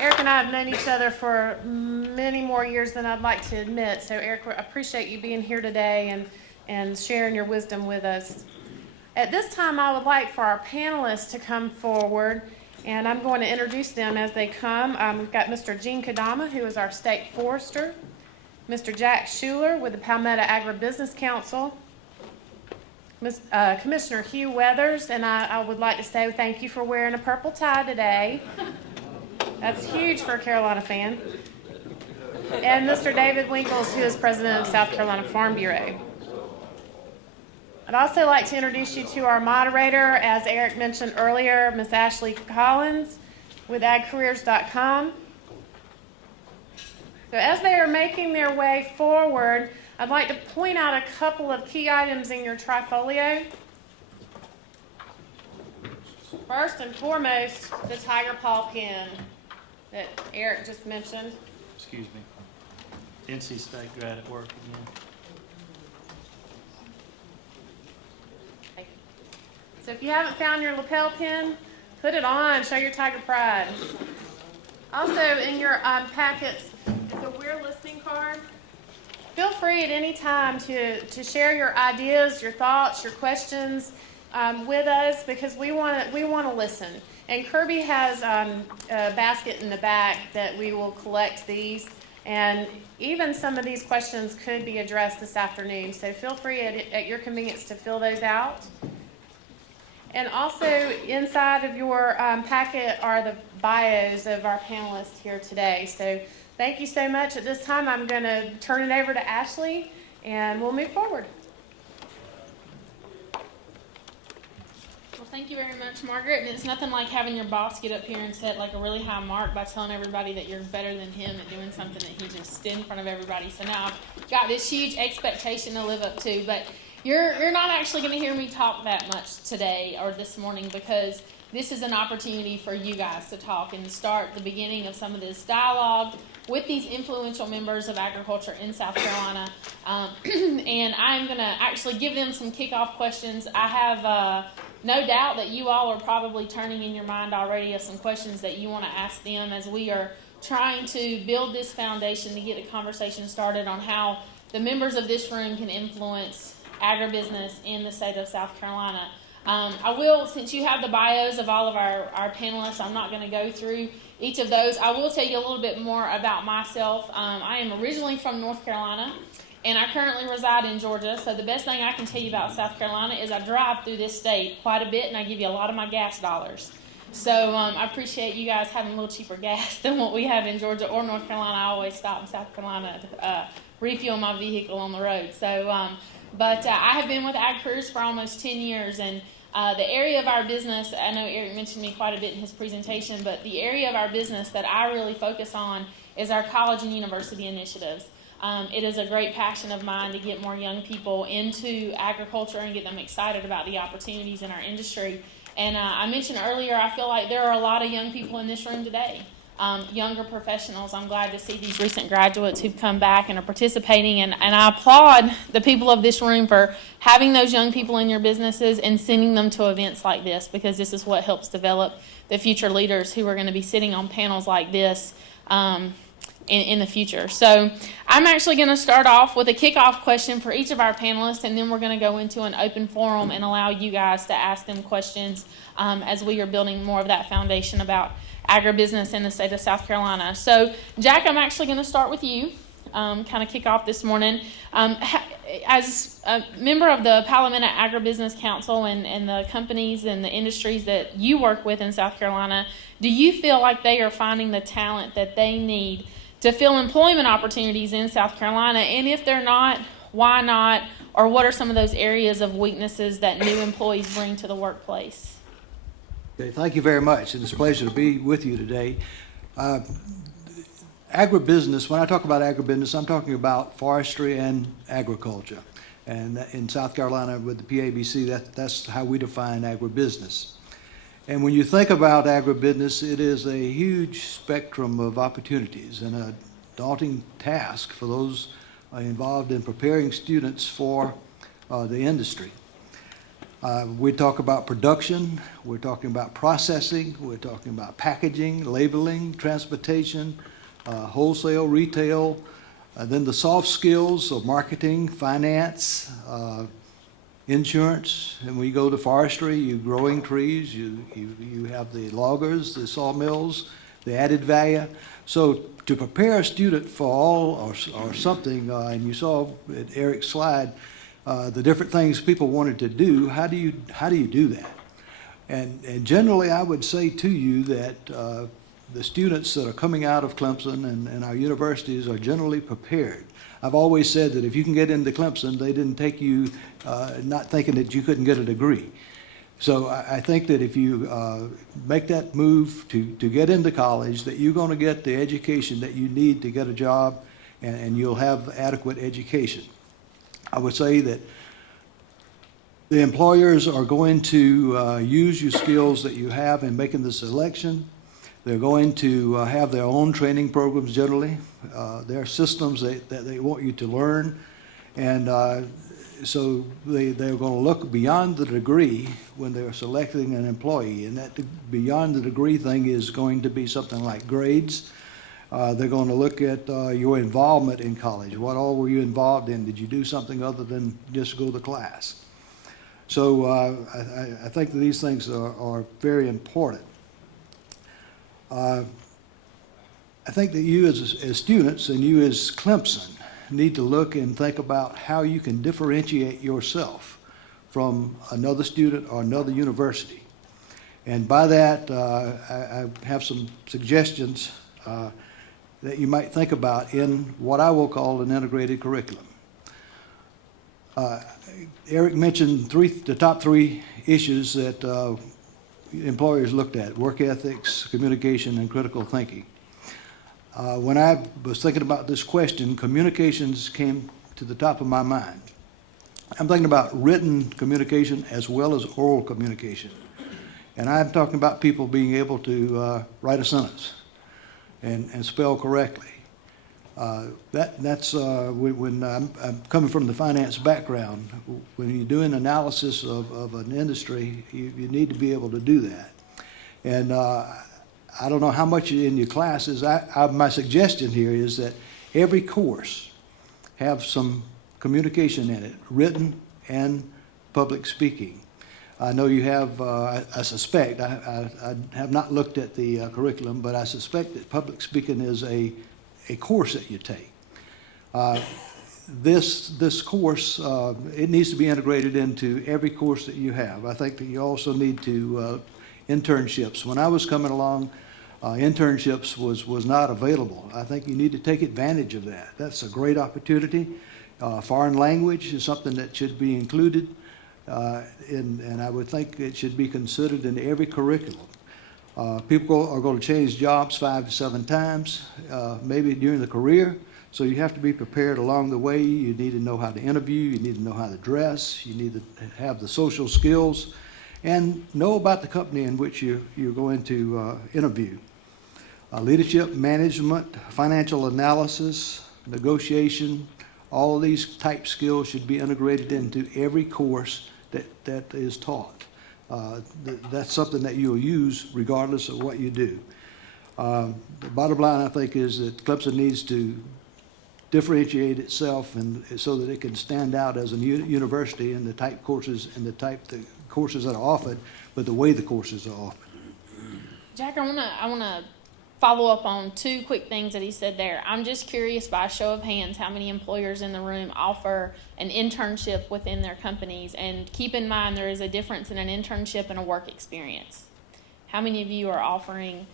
Eric and I have known each other for many more years than I'd like to admit. So Eric, I appreciate you being here today and sharing your wisdom with us. At this time, I would like for our panelists to come forward, and I'm going to introduce them as they come. We've got Mr. Gene Kadama, who is our state forester. Mr. Jack Schuler with the Palmetto Agribusiness Council, Commissioner Hugh Weathers, and I would like to say thank you for wearing a purple tie today. That's huge for a Carolina fan. And Mr. David Winkles, who is president of South Carolina Farm Bureau. I'd also like to introduce you to our moderator, as Eric mentioned earlier, Ms. Ashley Collins with agcareers.com. So as they are making their way forward, I'd like to point out a couple of key items in your trifolio. First and foremost, the Tiger Paw pen that Eric just mentioned. Excuse me. NC State grad at work again. So if you haven't found your lapel pin, put it on, show your Tiger pride. Also in your packets is a We're Listening card. Feel free at any time to share your ideas, your thoughts, your questions with us, because we want to listen. And Kirby has a basket in the back that we will collect these, and even some of these questions could be addressed this afternoon. So feel free at your convenience to fill those out. And also inside of your packet are the bios of our panelists here today. So thank you so much. At this time, I'm going to turn it over to Ashley, and we'll move forward. Well, thank you very much, Margaret. And it's nothing like having your boss get up here and set like a really high mark by telling everybody that you're better than him at doing something that he just did in front of everybody. So now I've got this huge expectation to live up to. But you're not actually going to hear me talk that much today or this morning, because this is an opportunity for you guys to talk and to start the beginning of some of this dialogue with these influential members of agriculture in South Carolina. And I'm going to actually give them some kickoff questions. I have no doubt that you all are probably turning in your mind already of some questions that you want to ask them, as we are trying to build this foundation to get the conversation started on how the members of this room can influence agribusiness in the state of South Carolina. I will, since you have the bios of all of our panelists, I'm not going to go through each of those. I will tell you a little bit more about myself. I am originally from North Carolina, and I currently reside in Georgia. So the best thing I can tell you about South Carolina is I drive through this state quite a bit, and I give you a lot of my gas dollars. So I appreciate you guys having a little cheaper gas than what we have in Georgia or North Carolina. I always stop in South Carolina to refuel my vehicle on the road. So, but I have been with Ag Careers for almost 10 years, and the area of our business, I know Eric mentioned me quite a bit in his presentation, but the area of our business that I really focus on is our college and university initiatives. It is a great passion of mine to get more young people into agriculture and get them excited about the opportunities in our industry. And I mentioned earlier, I feel like there are a lot of young people in this room today, younger professionals. I'm glad to see these recent graduates who've come back and are participating. And I applaud the people of this room for having those young people in your businesses and sending them to events like this, because this is what helps develop the future leaders who are going to be sitting on panels like this in the future. So I'm actually going to start off with a kickoff question for each of our panelists, and then we're going to go into an open forum and allow you guys to ask them questions as we are building more of that foundation about agribusiness in the state of South Carolina. So Jack, I'm actually going to start with you, kind of kick off this morning. As a member of the Palmetto Agribusiness Council and the companies and the industries that you work with in South Carolina, do you feel like they are finding the talent that they need to fill employment opportunities in South Carolina? And if they're not, why not? Or what are some of those areas of weaknesses that new employees bring to the workplace? Okay, thank you very much. It's a pleasure to be with you today. Agribusiness, when I talk about agribusiness, I'm talking about forestry and agriculture. And in South Carolina with the PABC, that's how we define agribusiness. And when you think about agribusiness, it is a huge spectrum of opportunities and a daunting task for those involved in preparing students for the industry. We talk about production, we're talking about processing, we're talking about packaging, labeling, transportation, wholesale, retail, then the soft skills of marketing, finance, insurance. And we go to forestry, you growing trees, you have the loggers, the sawmills, the added value. So to prepare a student for all or something, and you saw at Eric's slide the different things people wanted to do, how do you do that? And generally, I would say to you that the students that are coming out of Clemson and our universities are generally prepared. I've always said that if you can get into Clemson, they didn't take you not thinking that you couldn't get a degree. So I think that if you make that move to get into college, that you're going to get the education that you need to get a job, and you'll have adequate education. I would say that the employers are going to use your skills that you have in making the selection. They're going to have their own training programs generally. There are systems that they want you to learn. And so they're going to look beyond the degree when they're selecting an employee. And that beyond the degree thing is going to be something like grades. They're going to look at your involvement in college. What all were you involved in? Did you do something other than just go to class? So I think that these things are very important. I think that you as students and you as Clemson need to look and think about how you can differentiate yourself from another student or another university. And by that, I have some suggestions that you might think about in what I will call an integrated curriculum. Eric mentioned the top three issues that employers looked at: work ethics, communication, and critical thinking. When I was thinking about this question, communications came to the top of my mind. I'm thinking about written communication as well as oral communication. And I'm talking about people being able to write a sentence and spell correctly. That's when I'm coming from the finance background. When you're doing analysis of an industry, you need to be able to do that. And I don't know how much in your classes. My suggestion here is that every course have some communication in it, written and public speaking. I know you have, I suspect, I have not looked at the curriculum, but I suspect that public speaking is a course that you take. This course, it needs to be integrated into every course that you have. I think that you also need to internships. When I was coming along, internships was not available. I think you need to take advantage of that. That's a great opportunity. Foreign language is something that should be included, and I would think it should be considered in every curriculum. People are going to change jobs 5 to 7 times, maybe during the career, so you have to be prepared along the way. You need to know how to interview, you need to know how to dress, you need to have the social skills, and know about the company in which you're going to interview. Leadership, management, financial analysis, negotiation, all of these type skills should be integrated into every course that is taught. That's something that you'll use regardless of what you do. The bottom line, I think, is that Clemson needs to differentiate itself and so that it can stand out as a university in the type courses and the courses that are offered, but the way the courses are offered. Jack, I wanna follow up on 2 quick things that he said there. I'm just curious, by a show of hands, how many employers in the room offer an internship within their companies? And keep in mind, there is a difference in an internship and a work experience. How many of you are offering?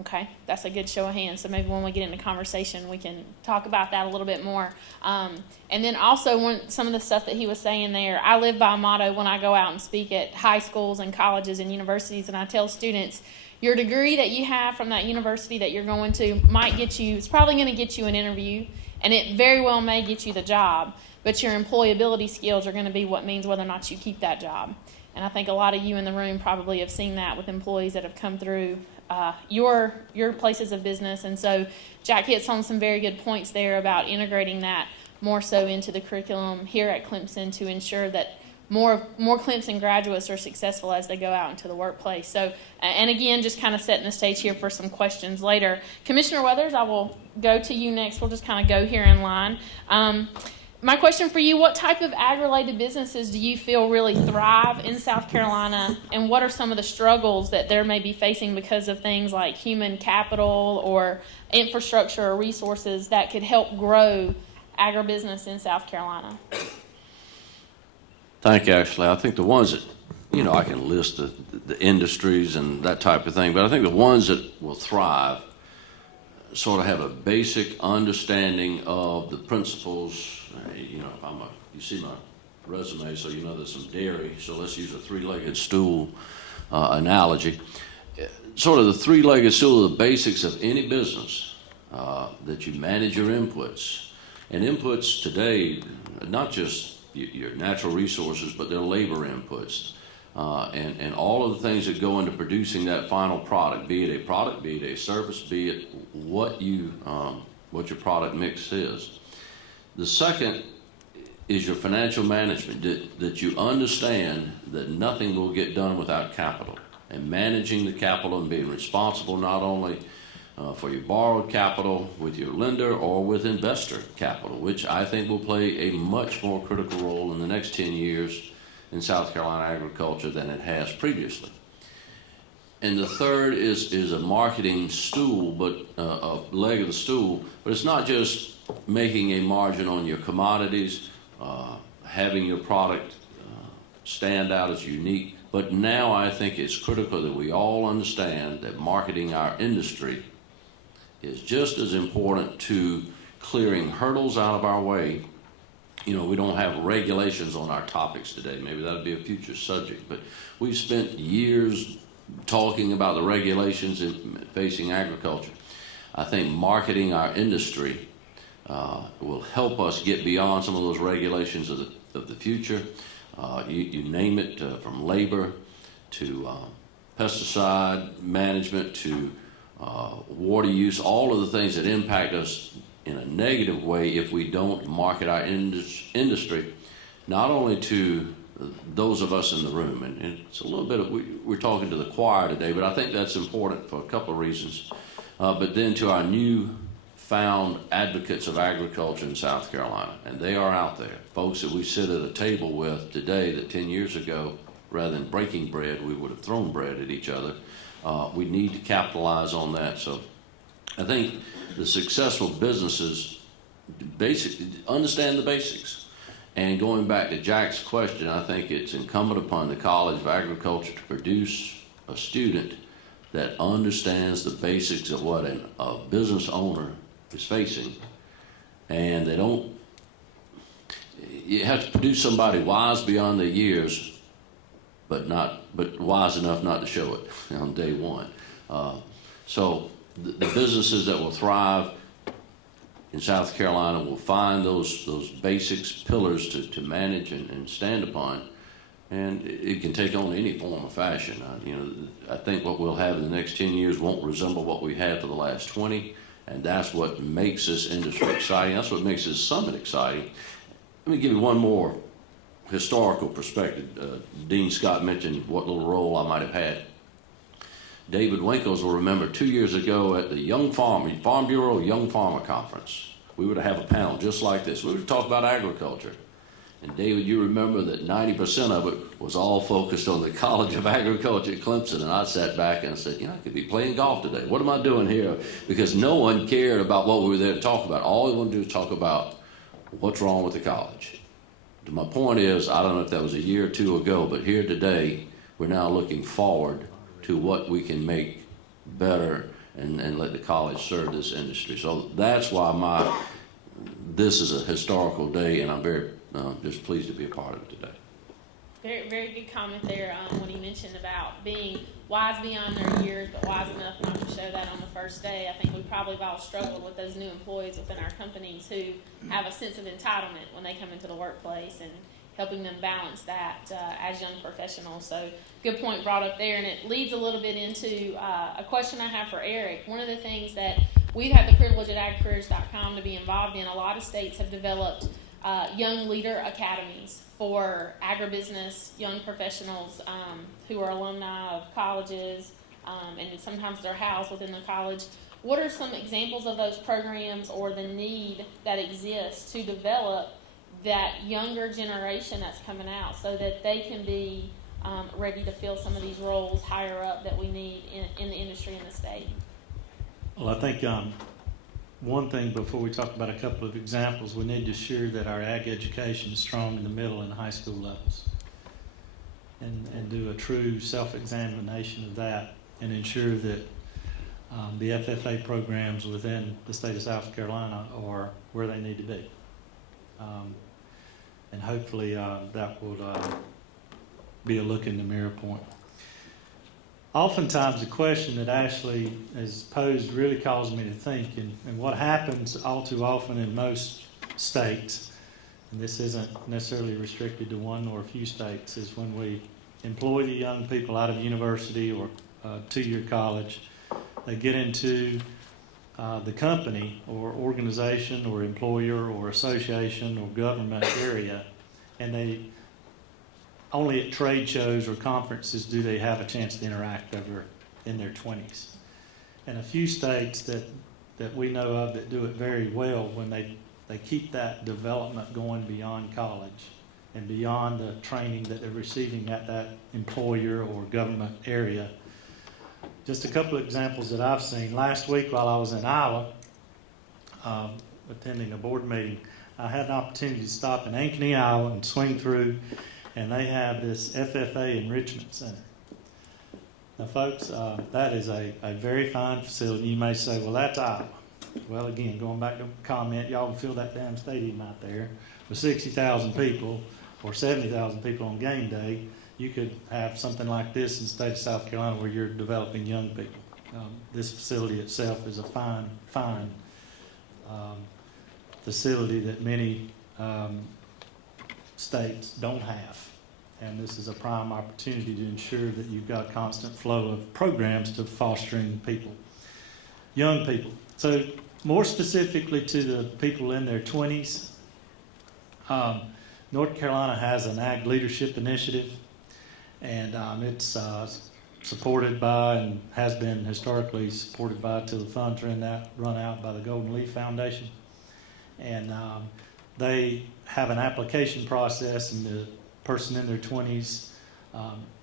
Okay, that's a good show of hands. So maybe when we get into conversation, we can talk about that a little bit more. And then also, some of the stuff that he was saying there, I live by a motto when I go out and speak at high schools and colleges and universities, and I tell students, your degree that you have from that university that you're going to might get you, it's probably going to get you an interview, and it very well may get you the job, but your employability skills are going to be what means whether or not you keep that job. And I think a lot of you in the room probably have seen that with employees that have come through your places of business. And so Jack hits on some very good points there about integrating that more so into the curriculum here at Clemson to ensure that more Clemson graduates are successful as they go out into the workplace. So, and again, just kind of setting the stage here for some questions later. Commissioner Weathers, I will go to you next. We'll just kind of go here in line. my question for you, what type of ag-related businesses do you feel really thrive in South Carolina, and what are some of the struggles that they're maybe facing because of things like human capital or infrastructure or resources that could help grow agribusiness in South Carolina? Thank you, Ashley. I think the ones that, I can list the industries and that type of thing, but I think the ones that will thrive sort of have a basic understanding of the principles. You see my resume, so you know there's some dairy, so let's use a three-legged stool analogy. Sort of the three-legged stool are the basics of any business, that you manage your inputs. And inputs today, not just your natural resources, but their labor inputs. And all of the things that go into producing that final product, be it a product, be it a service, be it what your product mix is. The second is your financial management, that you understand that nothing will get done without capital, and managing the capital and being responsible not only for your borrowed capital with your lender or with investor capital, which I think will play a much more critical role in the next 10 years in South Carolina agriculture than it has previously. And the third is a marketing stool, but a leg of the stool, but it's not just making a margin on your commodities, having your product stand out as unique, but now I think it's critical that we all understand that marketing our industry is just as important to clearing hurdles out of our way. We don't have regulations on our topics today. Maybe that'll be a future subject, but we've spent years talking about the regulations facing agriculture. I think marketing our industry will help us get beyond some of those regulations of the future. You name it, from labor to pesticide management to water use, all of the things that impact us in a negative way if we don't market our industry, not only to those of us in the room, and it's a little bit of, we're talking to the choir today, but I think that's important for a couple of reasons, but then to our new found advocates of agriculture in South Carolina, and they are out there, folks that we sit at a table with today that 10 years ago, rather than breaking bread, we would have thrown bread at each other. We need to capitalize on that. So I think the successful businesses understand the basics. And going back to Jack's question, I think it's incumbent upon the College of Agriculture to produce a student that understands the basics of what a business owner is facing. And you have to produce somebody wise beyond their years, but wise enough not to show it on day one. So the businesses that will thrive in South Carolina will find those basics, pillars to manage and stand upon, and it can take on any form or fashion. I think what we'll have in the next 10 years won't resemble what we had for the last 20, and that's what makes this industry exciting. That's what makes this summit exciting. Let me give you one more historical perspective. Dean Scott mentioned what little role I might have had. David Winkles will remember 2 years ago at the Farm Bureau Young Farmer Conference, we would have a panel just like this. We would talk about agriculture. And David, you remember that 90% of it was all focused on the College of Agriculture at Clemson. And I sat back and said, I could be playing golf today. What am I doing here? Because no one cared about what we were there to talk about. All we wanted to do is talk about what's wrong with the college. My point is, I don't know if that was a year or two ago, but here today, we're now looking forward to what we can make better and let the college serve this industry. So that's why this is a historical day, and I'm very just pleased to be a part of it today. Very, very good comment there when he mentioned about being wise beyond their years, but wise enough not to show that on the first day. I think we probably have all struggled with those new employees within our companies who have a sense of entitlement when they come into the workplace, and helping them balance that as young professionals. So good point brought up there, and it leads a little bit into a question I have for Eric. One of the things that we've had the privilege at agcareers.com to be involved in, a lot of states have developed young leader academies for agribusiness young professionals who are alumni of colleges, and sometimes they're housed within the college. What are some examples of those programs or the need that exists to develop that younger generation that's coming out so that they can be ready to fill some of these roles higher up that we need in the industry in the state. Well, I think one thing before we talk about a couple of examples, we need to ensure that our ag education is strong in the middle and high school levels, and do a true self-examination of that, and ensure that the FFA programs within the state of South Carolina are where they need to be. And hopefully that will be a look in the mirror point. Oftentimes the question that Ashley has posed really caused me to think, and what happens all too often in most states, and this isn't necessarily restricted to one or a few states, is when we employ the young people out of university or two-year college, they get into the company or organization or employer or association or government area, and they only at trade shows or conferences do they have a chance to interact over in their 20s. And a few states that we know of that do it very well when they keep that development going beyond college and beyond the training that they're receiving at that employer or government area. Just a couple of examples that I've seen. Last week while I was in Iowa attending a board meeting, I had an opportunity to stop in Ankeny, Iowa and swing through, and they have this FFA Enrichment Center. Now folks, that is a very fine facility. You may say, well, that's Iowa. Well, again, going back to the comment, y'all can fill that damn stadium out there with 60,000 people or 70,000 people on game day. You could have something like this in the state of South Carolina where you're developing young people. This facility itself is a fine facility that many states don't have. And this is a prime opportunity to ensure that you've got a constant flow of programs to fostering people, young people. So more specifically to the people in their 20s, North Carolina has an Ag Leadership Initiative, and it's supported by and has been historically supported by till the funds run out by the Golden Leaf Foundation. And they have an application process, and the person in their 20s,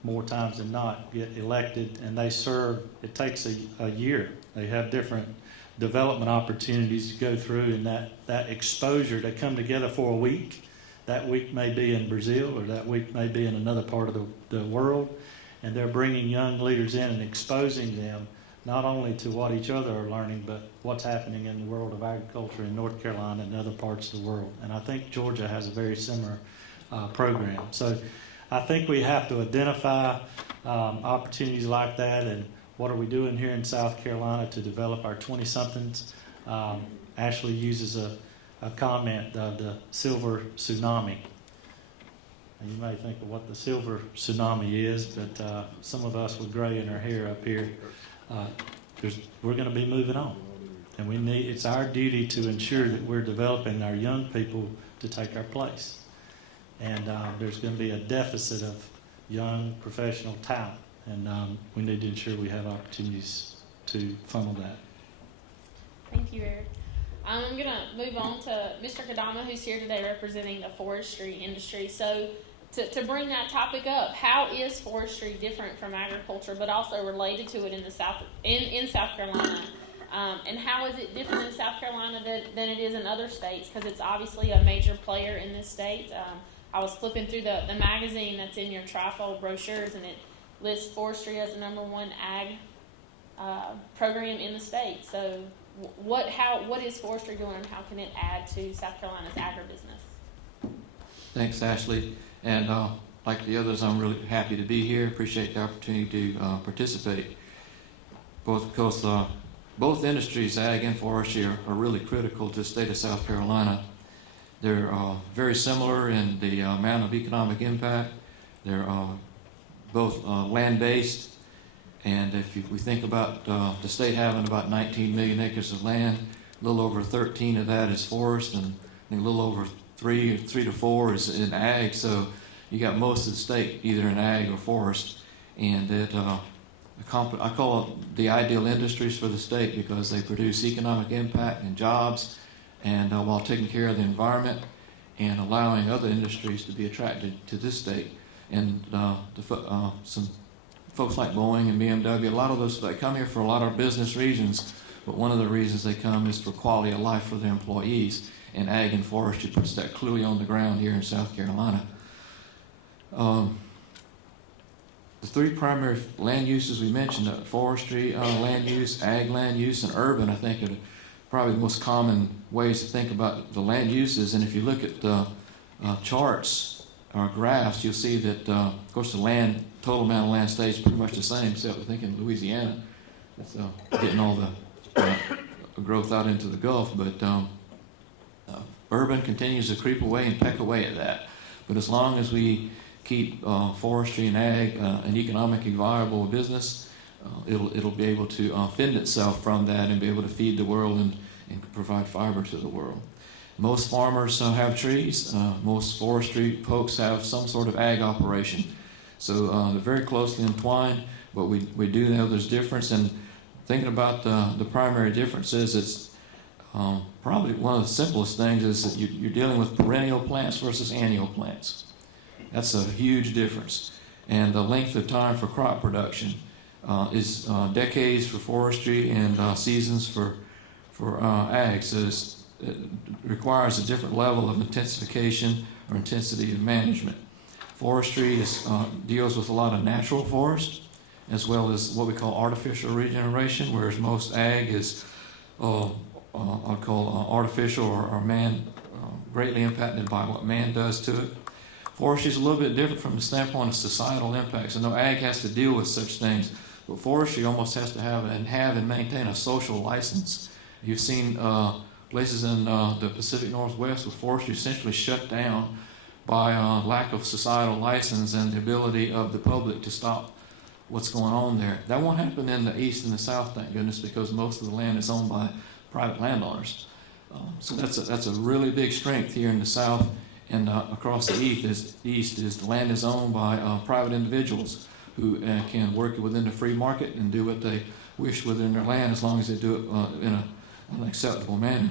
more times than not, get elected, and they serve. It takes a year. They have different development opportunities to go through, and that exposure, they come together for a week. That week may be in Brazil, or that week may be in another part of the world, and they're bringing young leaders in and exposing them not only to what each other are learning, but what's happening in the world of agriculture in North Carolina and other parts of the world. And I think Georgia has a very similar program. So I think we have to identify opportunities like that, and what are we doing here in South Carolina to develop our 20-somethings. Ashley uses a comment of the silver tsunami. And you may think of what the silver tsunami is, but some of us with gray in our hair up here, we're going to be moving on. And it's our duty to ensure that we're developing our young people to take our place. And there's going to be a deficit of young professional talent, and we need to ensure we have opportunities to funnel that. Thank you, Eric. I'm going to move on to Mr. Kadama, who's here today representing the forestry industry. So to bring that topic up, how is forestry different from agriculture, but also related to it in South Carolina? And how is it different in South Carolina than it is in other states? Because it's obviously a major player in this state. I was flipping through the magazine that's in your trifold brochures, and it lists forestry as the #1 ag program in the state. So what is forestry doing, and how can it add to South Carolina's agribusiness? Thanks, Ashley. And like the others, I'm really happy to be here. Appreciate the opportunity to participate. Both industries, ag and forestry, are really critical to the state of South Carolina. They're very similar in the amount of economic impact. They're both land-based, and we think about the state having about 19 million acres of land, a little over 13 of that is forest, and a little over 3 to 4 is in ag. So you got most of the state either in ag or forest, and I call it the ideal industries for the state because they produce economic impact and jobs, and while taking care of the environment. and allowing other industries to be attracted to this state. And some folks like Boeing and BMW, a lot of those, they come here for a lot of business reasons, but one of the reasons they come is for quality of life for their employees, and ag and forestry puts that clearly on the ground here in South Carolina. The three primary land uses we mentioned, forestry land use, ag land use, and urban, I think are probably the most common ways to think about the land uses. And if you look at the charts or graphs, you'll see that, of course, the total amount of land stays pretty much the same, except I think in Louisiana, it's getting all the growth out into the Gulf. But urban continues to creep away and peck away at that. But as long as we keep forestry and ag an economically viable business, it'll be able to fend itself from that and be able to feed the world and provide fiber to the world. Most farmers have trees. Most forestry folks have some sort of ag operation. So they're very closely entwined, but we do know there's difference. And thinking about the primary differences, it's probably one of the simplest things is that you're dealing with perennial plants versus annual plants. That's a huge difference. And the length of time for crop production is decades for forestry and seasons for ag. So it requires a different level of intensification or intensity of management. Forestry deals with a lot of natural forest as well as what we call artificial regeneration, whereas most ag is I'd call artificial or man greatly impacted by what man does to it. Forestry is a little bit different from the standpoint of societal impacts. I know ag has to deal with such things, but forestry almost has to have and maintain a social license. You've seen places in the Pacific Northwest where forestry essentially shut down by lack of societal license and the ability of the public to stop what's going on there. That won't happen in the east and the south, thank goodness, because most of the land is owned by private landowners. So that's a really big strength here in the south. And across the east is the land is owned by private individuals who can work within the free market and do what they wish within their land as long as they do it in an acceptable manner.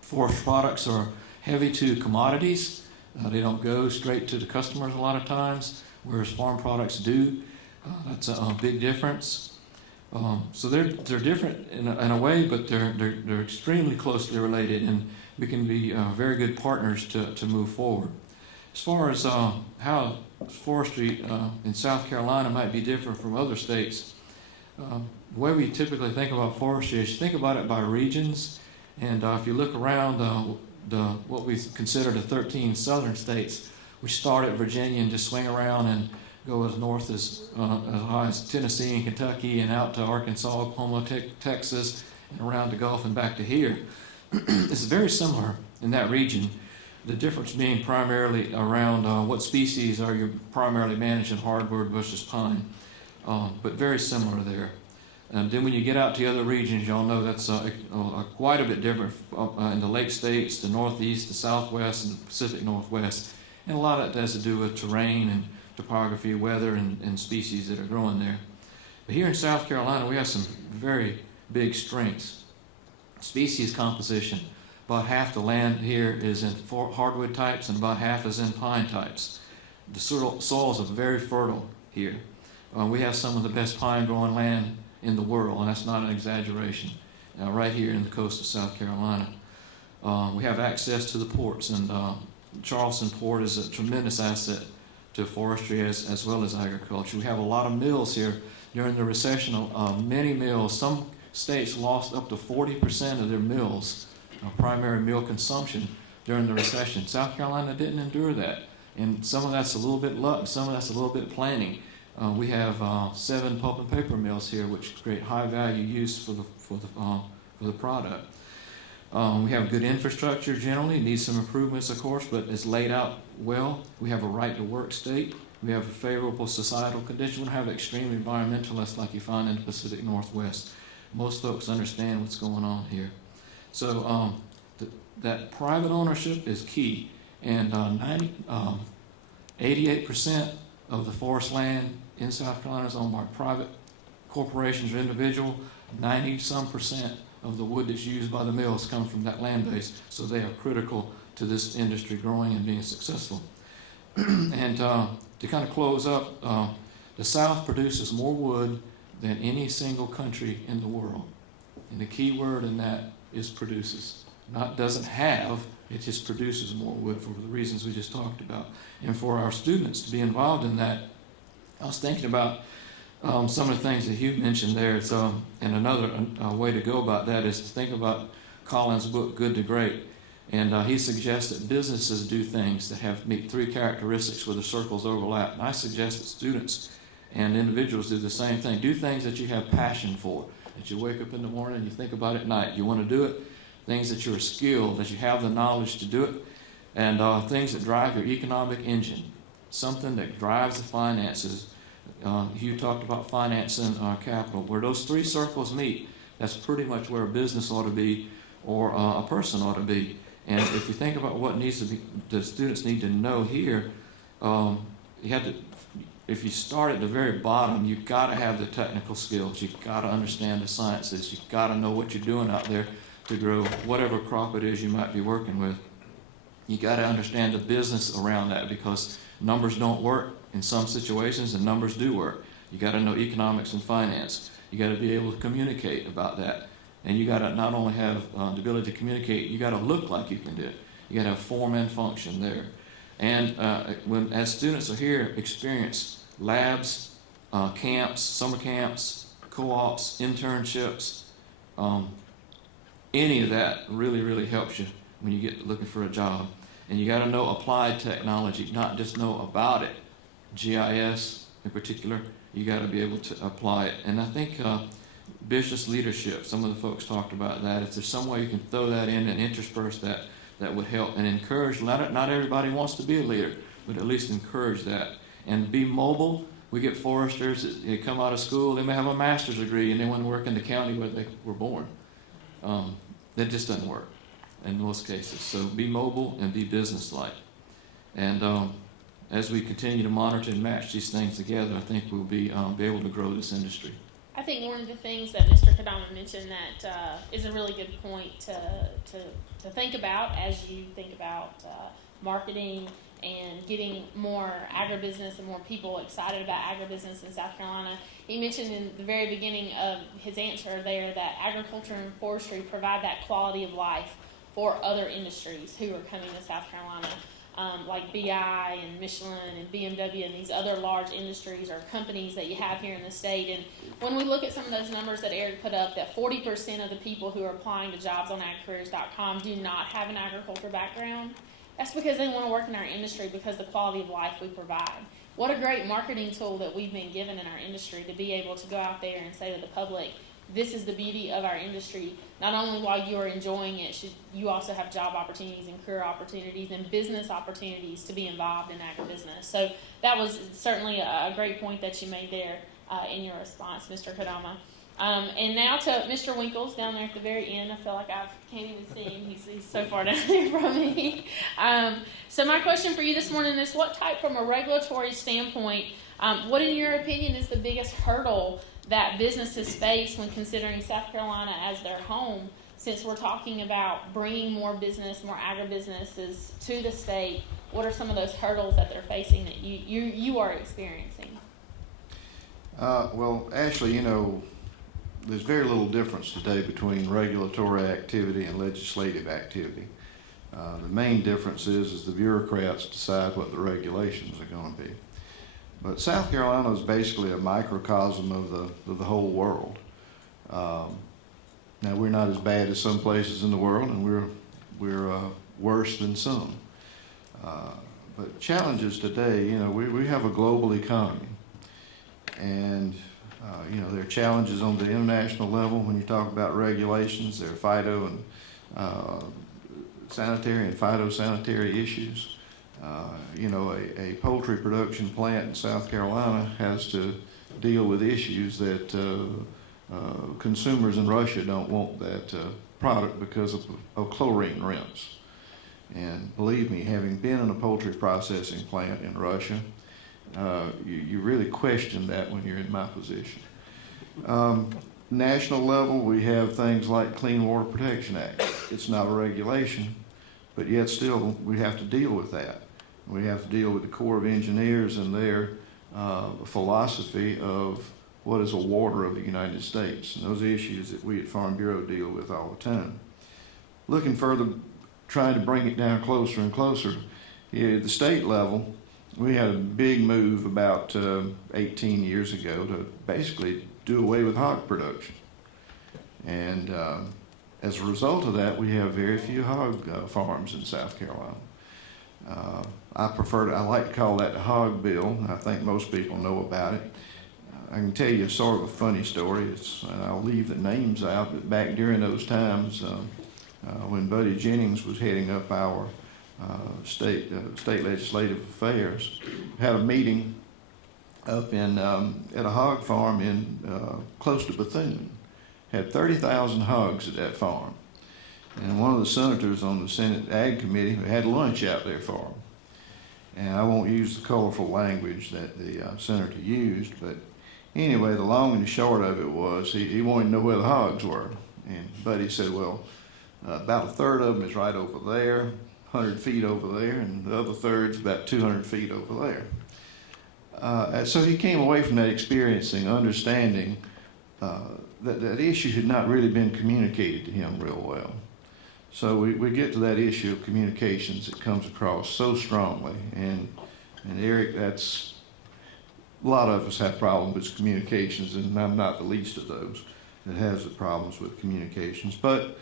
Forest products are heavy to commodities. They don't go straight to the customers a lot of times, whereas farm products do. That's a big difference. So they're different in a way, but they're extremely closely related, and we can be very good partners to move forward. As far as how forestry in South Carolina might be different from other states, the way we typically think about forestry is you think about it by regions, and if you look around what we consider the 13 southern states, we start at Virginia and just swing around and go as north as high as Tennessee and Kentucky and out to Arkansas, Oklahoma, Texas, and around the Gulf and back to here. It's very similar in that region. The difference being primarily around what species are you primarily managing, hardwood versus pine, but very similar there. And then when you get out to the other regions, y'all know that's quite a bit different in the Lake States, the Northeast, the Southwest, and the Pacific Northwest. And a lot of that has to do with terrain and topography, weather, and species that are growing there. But here in South Carolina, we have some very big strengths. Species composition. About half the land here is in hardwood types and about half is in pine types. The soils are very fertile here. We have some of the best pine growing land in the world, and that's not an exaggeration, right here in the coast of South Carolina. We have access to the ports, and Charleston Port is a tremendous asset to forestry as well as agriculture. We have a lot of mills here. During the recession, many mills, some states lost up to 40% of their mills, primary mill consumption during the recession. South Carolina didn't endure that. And some of that's a little bit luck, some of that's a little bit planning. We have 7 pulp and paper mills here, which create high value use for the product. We have good infrastructure generally, needs some improvements of course, but it's laid out well. We have a right to work state. We have a favorable societal condition. We don't have extreme environmentalists like you find in the Pacific Northwest. Most folks understand what's going on here. So that private ownership is key, and 88% of the forest land in South Carolina is owned by private corporations or individual. 90% of the wood that's used by the mills come from that land base, so they are critical to this industry growing and being successful. And to kind of close up, the South produces more wood than any single country in the world. And the key word in that is produces. Not doesn't have, it just produces more wood for the reasons we just talked about. And for our students to be involved in that, I was thinking about some of the things that Hugh mentioned there. And another way to go about that is to think about Colin's book, Good to Great. And he suggests that businesses do things that meet three characteristics where the circles overlap. And I suggest that students and individuals do the same thing. Do things that you have passion for, that you wake up in the morning and you think about at night. You want to do it. Things that you're skilled, that you have the knowledge to do it. And things that drive your economic engine. Something that drives the finances. Hugh talked about financing capital. Where those three circles meet, that's pretty much where a business ought to be or a person ought to be. And if you think about what needs to be, the students need to know here, if you start at the very bottom, you've got to have the technical skills. You've got to understand the sciences. You've got to know what you're doing out there to grow whatever crop it is you might be working with. You got to understand the business around that, because numbers don't work in some situations and numbers do work. You got to know economics and finance. You got to be able to communicate about that. And you got to not only have the ability to communicate, you got to look like you can do it. You got to have form and function there. And as students are here, experience labs, camps, summer camps, co-ops, internships, any of that really, really helps you when you get looking for a job. And you got to know applied technology, not just know about it. GIS in particular, you got to be able to apply it. And I think business leadership, some of the folks talked about that. If there's some way you can throw that in and intersperse that, that would help. And encourage, not everybody wants to be a leader, but at least encourage that. And be mobile. We get foresters, they come out of school, they may have a master's degree, and they want to work in the county where they were born. That just doesn't work in most cases. So be mobile and be businesslike. And as we continue to monitor and match these things together, I think we'll be able to grow this industry. I think one of the things that Mr. Kadama mentioned that is a really good point to think about as you think about marketing and getting more agribusiness and more people excited about agribusiness in South Carolina. He mentioned in the very beginning of his answer there that agriculture and forestry provide that quality of life for other industries who are coming to South Carolina. Like BI and Michelin and BMW and these other large industries or companies that you have here in the state. And when we look at some of those numbers that Eric put up, that 40% of the people who are applying to jobs on agcareers.com do not have an agriculture background, that's because they want to work in our industry because of the quality of life we provide. What a great marketing tool that we've been given in our industry to be able to go out there and say to the public, this is the beauty of our industry. Not only while you are enjoying it, you also have job opportunities and career opportunities and business opportunities to be involved in agribusiness. So that was certainly a great point that you made there in your response, Mr. Kadama. And now to Mr. Winkles down there at the very end. I feel like I can't even see him. He's so far down there from me. So my question for you this morning is, what type, from a regulatory standpoint, what in your opinion is the biggest hurdle that businesses face when considering South Carolina as their home, since we're talking about bringing more business, more agribusinesses to the state? What are some of those hurdles that they're facing that you are experiencing? Well, Ashley, you know, there's very little difference today between regulatory activity and legislative activity. The main difference is the bureaucrats decide what the regulations are going to be. But South Carolina is basically a microcosm of the whole world. Now, we're not as bad as some places in the world, and we're worse than some. But challenges today, you know, we have a global economy, and you know, there are challenges on the international level when you talk about regulations. There are phyto and sanitary and phytosanitary issues. You know, a poultry production plant in South Carolina has to deal with issues that consumers in Russia don't want that product because of chlorine rinse. And believe me, having been in a poultry processing plant in Russia, you really question that when you're in my position. national level, we have things like Clean Water Protection Act. It's not a regulation, but yet still we have to deal with that. We have to deal with the Corps of Engineers and their philosophy of what is a water of the United States. And those are issues that we at Farm Bureau deal with all the time. Looking further, trying to bring it down closer and closer, at the state level, we had a big move about 18 years ago to basically do away with hog production. And as a result of that, we have very few hog farms in South Carolina. I like to call that the hog bill. I think most people know about it. I can tell you sort of a funny story, and I'll leave the names out, but back during those times when Buddy Jennings was heading up our state legislative affairs, had a meeting up in at a hog farm in close to Bethune. Had 30,000 hogs at that farm. And one of the senators on the Senate Ag Committee had lunch out there for them. And I won't use the colorful language that the senator used, but anyway, the long and the short of it was he wanted to know where the hogs were. And Buddy said, well, about a third of them is right over there, 100 feet over there, and the other third's about 200 feet over there. And so he came away from that experiencing, understanding that issue had not really been communicated to him real well. So we get to that issue of communications that comes across so strongly. And Eric, that's, a lot of us have problems with communications, and I'm not the least of those that has the problems with communications. But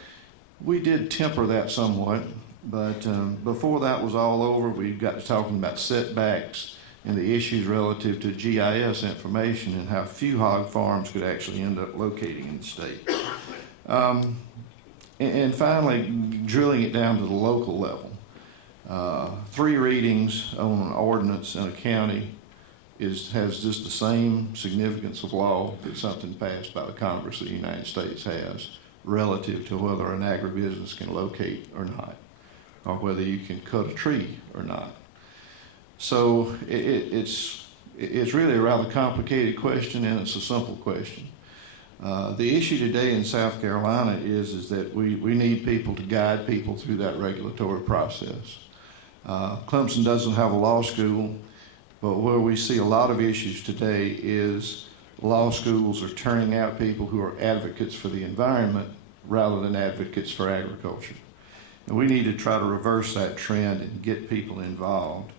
we did temper that somewhat. But before that was all over, we got to talking about setbacks and the issues relative to GIS information and how few hog farms could actually end up locating in the state. And finally, drilling it down to the local level. 3 readings on an ordinance in a county has just the same significance of law that something passed by the Congress of the United States has relative to whether an agribusiness can locate or not, or whether you can cut a tree or not. So it's really a rather complicated question, and it's a simple question. The issue today in South Carolina is that we need people to guide people through that regulatory process. Clemson doesn't have a law school, but where we see a lot of issues today is law schools are turning out people who are advocates for the environment rather than advocates for agriculture. And we need to try to reverse that trend and get people involved.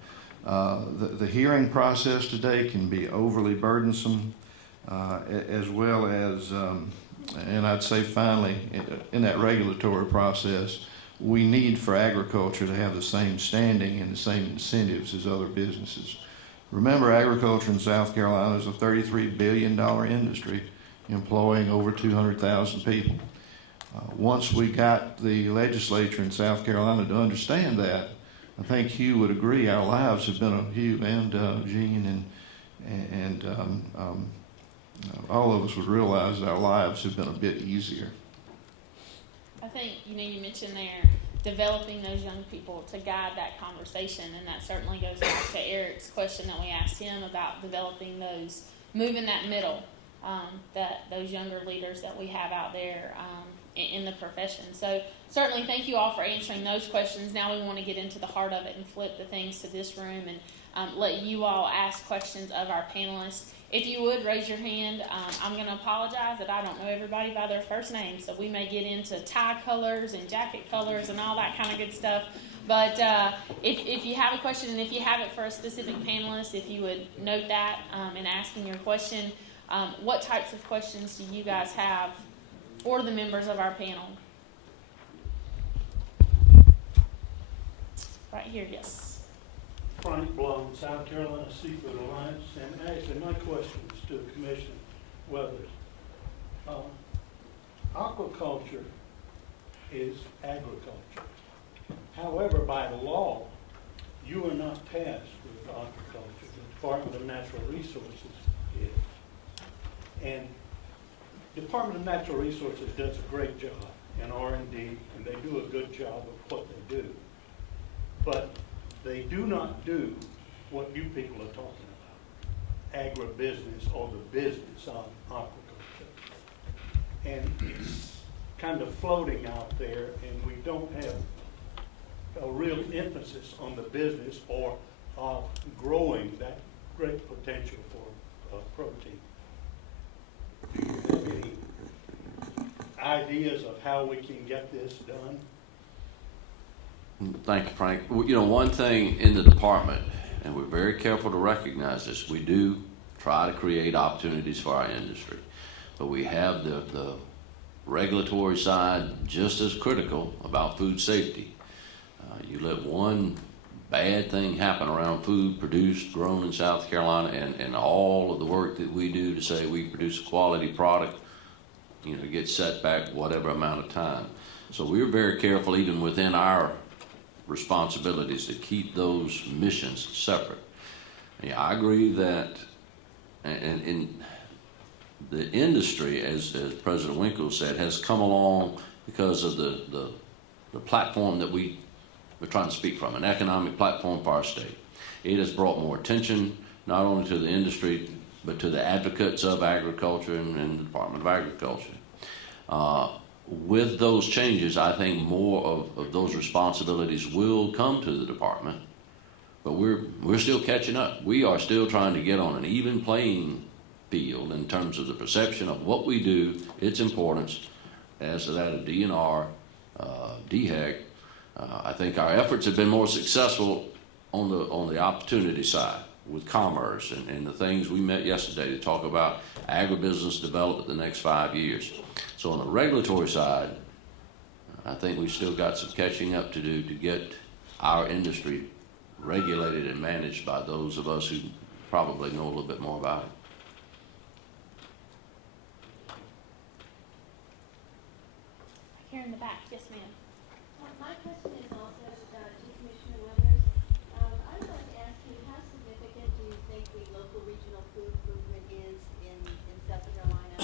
The hearing process today can be overly burdensome, as well as, and I'd say finally, in that regulatory process, we need for agriculture to have the same standing and the same incentives as other businesses. Remember, agriculture in South Carolina is a $33 billion industry employing over 200,000 people. Once we got the legislature in South Carolina to understand that, I think Hugh would agree our lives have been, Hugh and Jean and all of us would realize our lives have been a bit easier. I think, you mentioned there developing those young people to guide that conversation, and that certainly goes back to Eric's question that we asked him about developing those, moving that middle, that those younger leaders that we have out there in the profession. So certainly thank you all for answering those questions. Now we want to get into the heart of it and flip the things to this room and let you all ask questions of our panelists. If you would, raise your hand. I'm going to apologize that I don't know everybody by their first name, so we may get into tie colors and jacket colors and all that kind of good stuff. But if you have a question, and if you have it for a specific panelist, if you would note that in asking your question, what types of questions do you guys have for the members of our panel? Right here, yes. Frank Blum, South Carolina Seafood Alliance, and actually my questions to the commission, whether aquaculture is agriculture. However, by law, you are not tasked with aquaculture. The Department of Natural Resources is. And the Department of Natural Resources does a great job in R&D, and they do a good job of what they do. But they do not do what you people are talking about, agribusiness or the business of aquaculture. and it's kind of floating out there, and we don't have a real emphasis on the business or growing that great potential for protein. Do you have any ideas of how we can get this done? Thank you, Frank. Well, you know, one thing in the department, and we're very careful to recognize this, we do try to create opportunities for our industry. But we have the regulatory side just as critical about food safety. You let one bad thing happen around food produced, grown in South Carolina, and all of the work that we do to say we produce a quality product, you know, gets set back whatever amount of time. So we're very careful, even within our responsibilities, to keep those missions separate. Yeah, I agree that, and in the industry, as President Winkle said, has come along because of the platform that we're trying to speak from, an economic platform for our state. It has brought more attention, not only to the industry, but to the advocates of agriculture and the Department of Agriculture. With those changes, I think more of those responsibilities will come to the department, but we're still catching up. We are still trying to get on an even playing field in terms of the perception of what we do, its importance, as to that of DNR, DHEC. I think our efforts have been more successful on the opportunity side with commerce and the things we met yesterday to talk about agribusiness development the next 5 years. So on the regulatory side, I think we've still got some catching up to do to get our industry regulated and managed by those of us who probably know a little bit more about it. Here in the back, yes, ma'am. My question is also to Commissioner Winters. I would like to ask you, how significant do you think the local regional food movement is in South Carolina,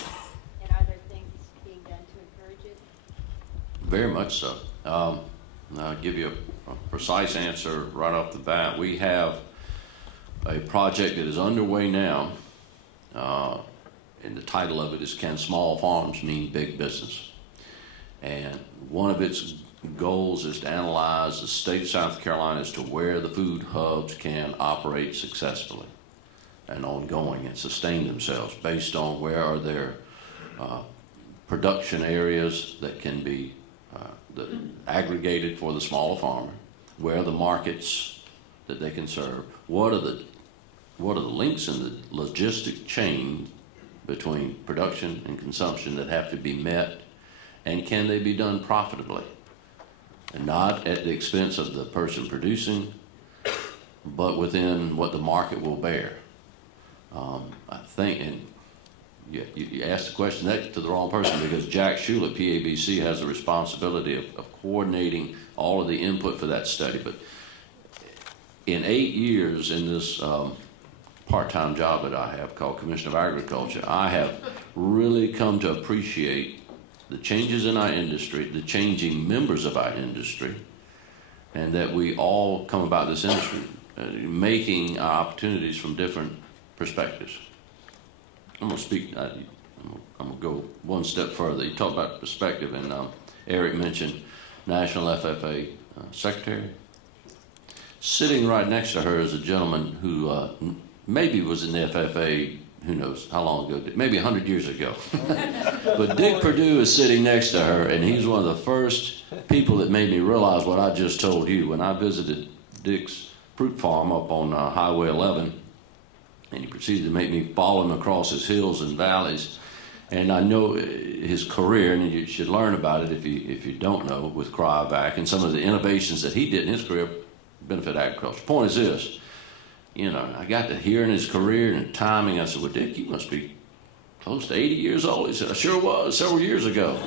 and are there things being done to encourage it? Very much so. I'll give you a precise answer right off the bat. We have a project that is underway now, and the title of it is Can Small Farms Mean Big Business? And one of its goals is to analyze the state of South Carolina as to where the food hubs can operate successfully and ongoing and sustain themselves based on where are their production areas that can be aggregated for the smaller farmer, where are the markets that they can serve, what are the links in the logistic chain between production and consumption that have to be met, and can they be done profitably and not at the expense of the person producing, but within what the market will bear. I think, and you asked the question that to the wrong person, because Jack Shule at PABC has the responsibility of coordinating all of the input for that study. But in 8 years in this part-time job that I have called Commissioner of Agriculture, I have really come to appreciate the changes in our industry, the changing members of our industry, and that we all come about this industry making our opportunities from different perspectives. I'm going to speak, I'm going to go one step further. You talk about perspective, and Eric mentioned National FFA Secretary. Sitting right next to her is a gentleman who maybe was in the FFA, who knows how long ago, maybe 100 years ago. But Dick Perdue is sitting next to her, and he's one of the first people that made me realize what I just told you. When I visited Dick's fruit farm up on Highway 11, and he proceeded to make me follow him across his hills and valleys. And I know his career, and you should learn about it if you don't know, with Cryovac and some of the innovations that he did in his career benefit agriculture. Point is this, you know, I got to hear in his career and timing, I said, well, Dick, you must be close to 80 years old. He said, I sure was, several years ago.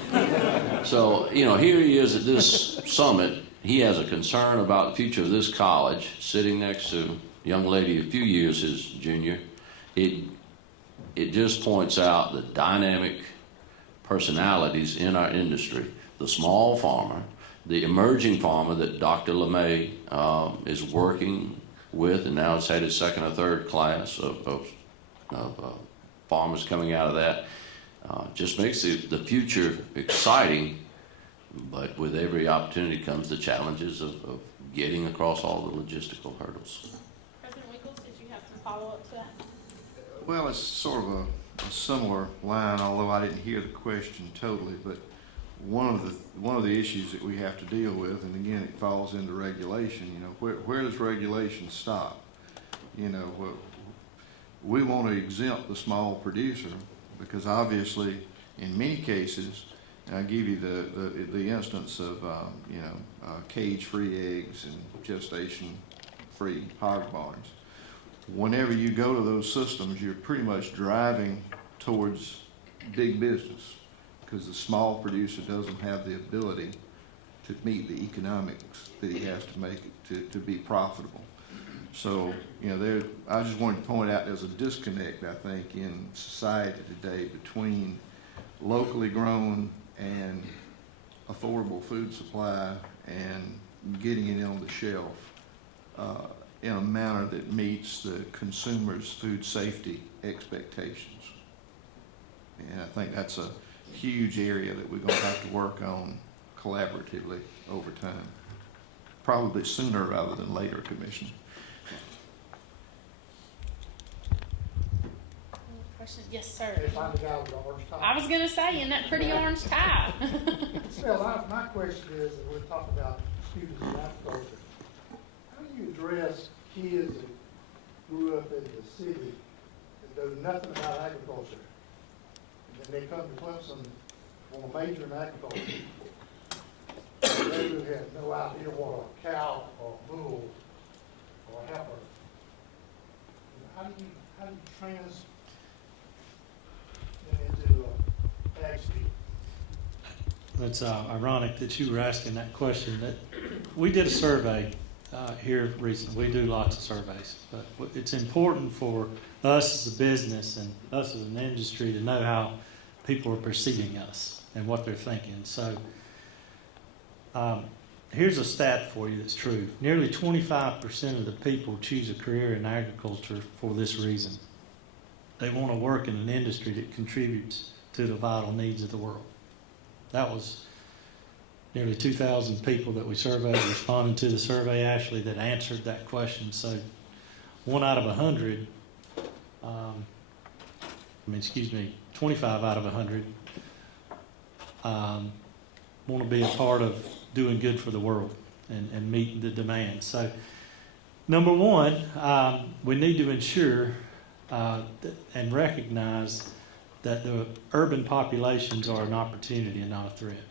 So, you know, here he is at this summit. He has a concern about the future of this college, sitting next to a young lady a few years his junior. It just points out the dynamic personalities in our industry, the small farmer, the emerging farmer that Dr. LeMay is working with, and now has had his second or third class of farmers coming out of that. Just makes the future exciting, but with every opportunity comes the challenges of getting across all the logistical hurdles. President Winkles, did you have some follow-up to that? Well, it's sort of a similar line, although I didn't hear the question totally, but one of the issues that we have to deal with, and again, it falls into regulation, you know, where does regulation stop? You know, we want to exempt the small producer because obviously in many cases, and I'll give you the instance of, cage-free eggs and gestation-free hog barns. Whenever you go to those systems, you're pretty much driving towards big business because the small producer doesn't have the ability to meet the economics that he has to make it to be profitable. So, you know, I just wanted to point out there's a disconnect, I think, in society today between locally grown and affordable food supply and getting it on the shelf in a manner that meets the consumer's food safety expectations. And I think that's a huge area that we're going to have to work on collaboratively over time. Probably sooner rather than later, Commissioner. Question? Yes, sir. If I'm the guy with the orange tie. I was going to say, in that pretty orange tie. So my question is, and we're talking about students in agriculture, how do you address kids that grew up in the city that know nothing about agriculture, and then they come to Clemson for a major in agriculture, and they who have no idea what a cow or a bull or a heifer, how do you trans into ag speed? It's ironic that you were asking that question. That we did a survey here recently. We do lots of surveys, but it's important for us as a business and us as an industry to know how people are perceiving us and what they're thinking. So here's a stat for you that's true. Nearly 25% of the people choose a career in agriculture for this reason. They want to work in an industry that contributes to the vital needs of the world. That was nearly 2,000 people that we surveyed responding to the survey, Ashley, that answered that question. So 1 out of 100, 25 out of 100 want to be a part of doing good for the world and meeting the demand. So number one, we need to ensure and recognize that the urban populations are an opportunity and not a threat.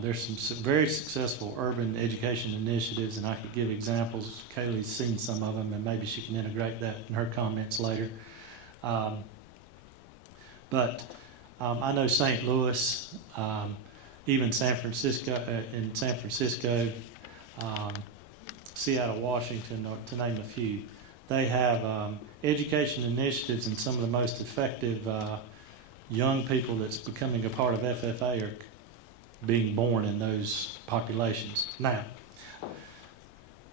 There's some very successful urban education initiatives, and I could give examples. Kaylee's seen some of them, and maybe she can integrate that in her comments later. But I know St. Louis, even San Francisco, Seattle, Washington, to name a few. They have education initiatives, and some of the most effective young people that's becoming a part of FFA are being born in those populations. Now,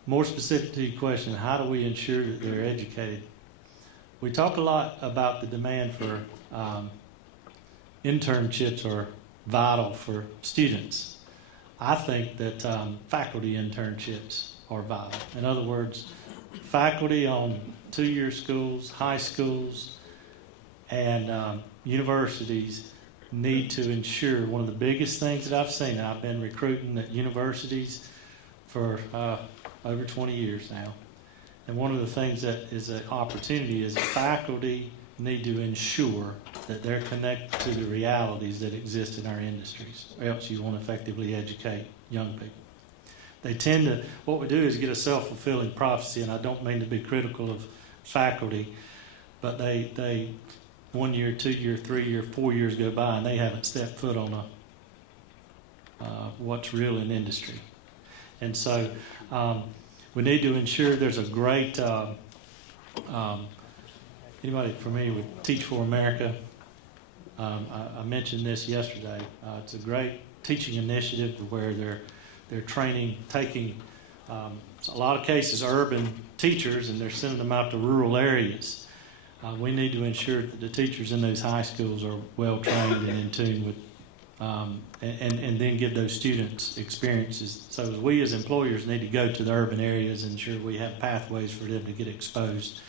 more specific to your question, how do we ensure that they're educated? We talk a lot about the demand for internships are vital for students. I think that faculty internships are vital. In other words, faculty on two-year schools, high schools, and universities need to ensure. One of the biggest things that I've seen, I've been recruiting at universities for over 20 years now, and one of the things that is an opportunity is faculty need to ensure that they're connected to the realities that exist in our industries, or else you won't effectively educate young people. They tend to, what we do is get a self-fulfilling prophecy, and I don't mean to be critical of faculty, but they 1 year, 2 year, 3 year, 4 years go by, and they haven't stepped foot on what's real in industry. And so we need to ensure there's a great, anybody familiar with Teach for America? I mentioned this yesterday. It's a great teaching initiative where they're training, taking a lot of cases urban teachers, and they're sending them out to rural areas We need to ensure that the teachers in those high schools are well-trained and in tune with, and then give those students experiences. So we as employers need to go to the urban areas and ensure we have pathways for them to get exposed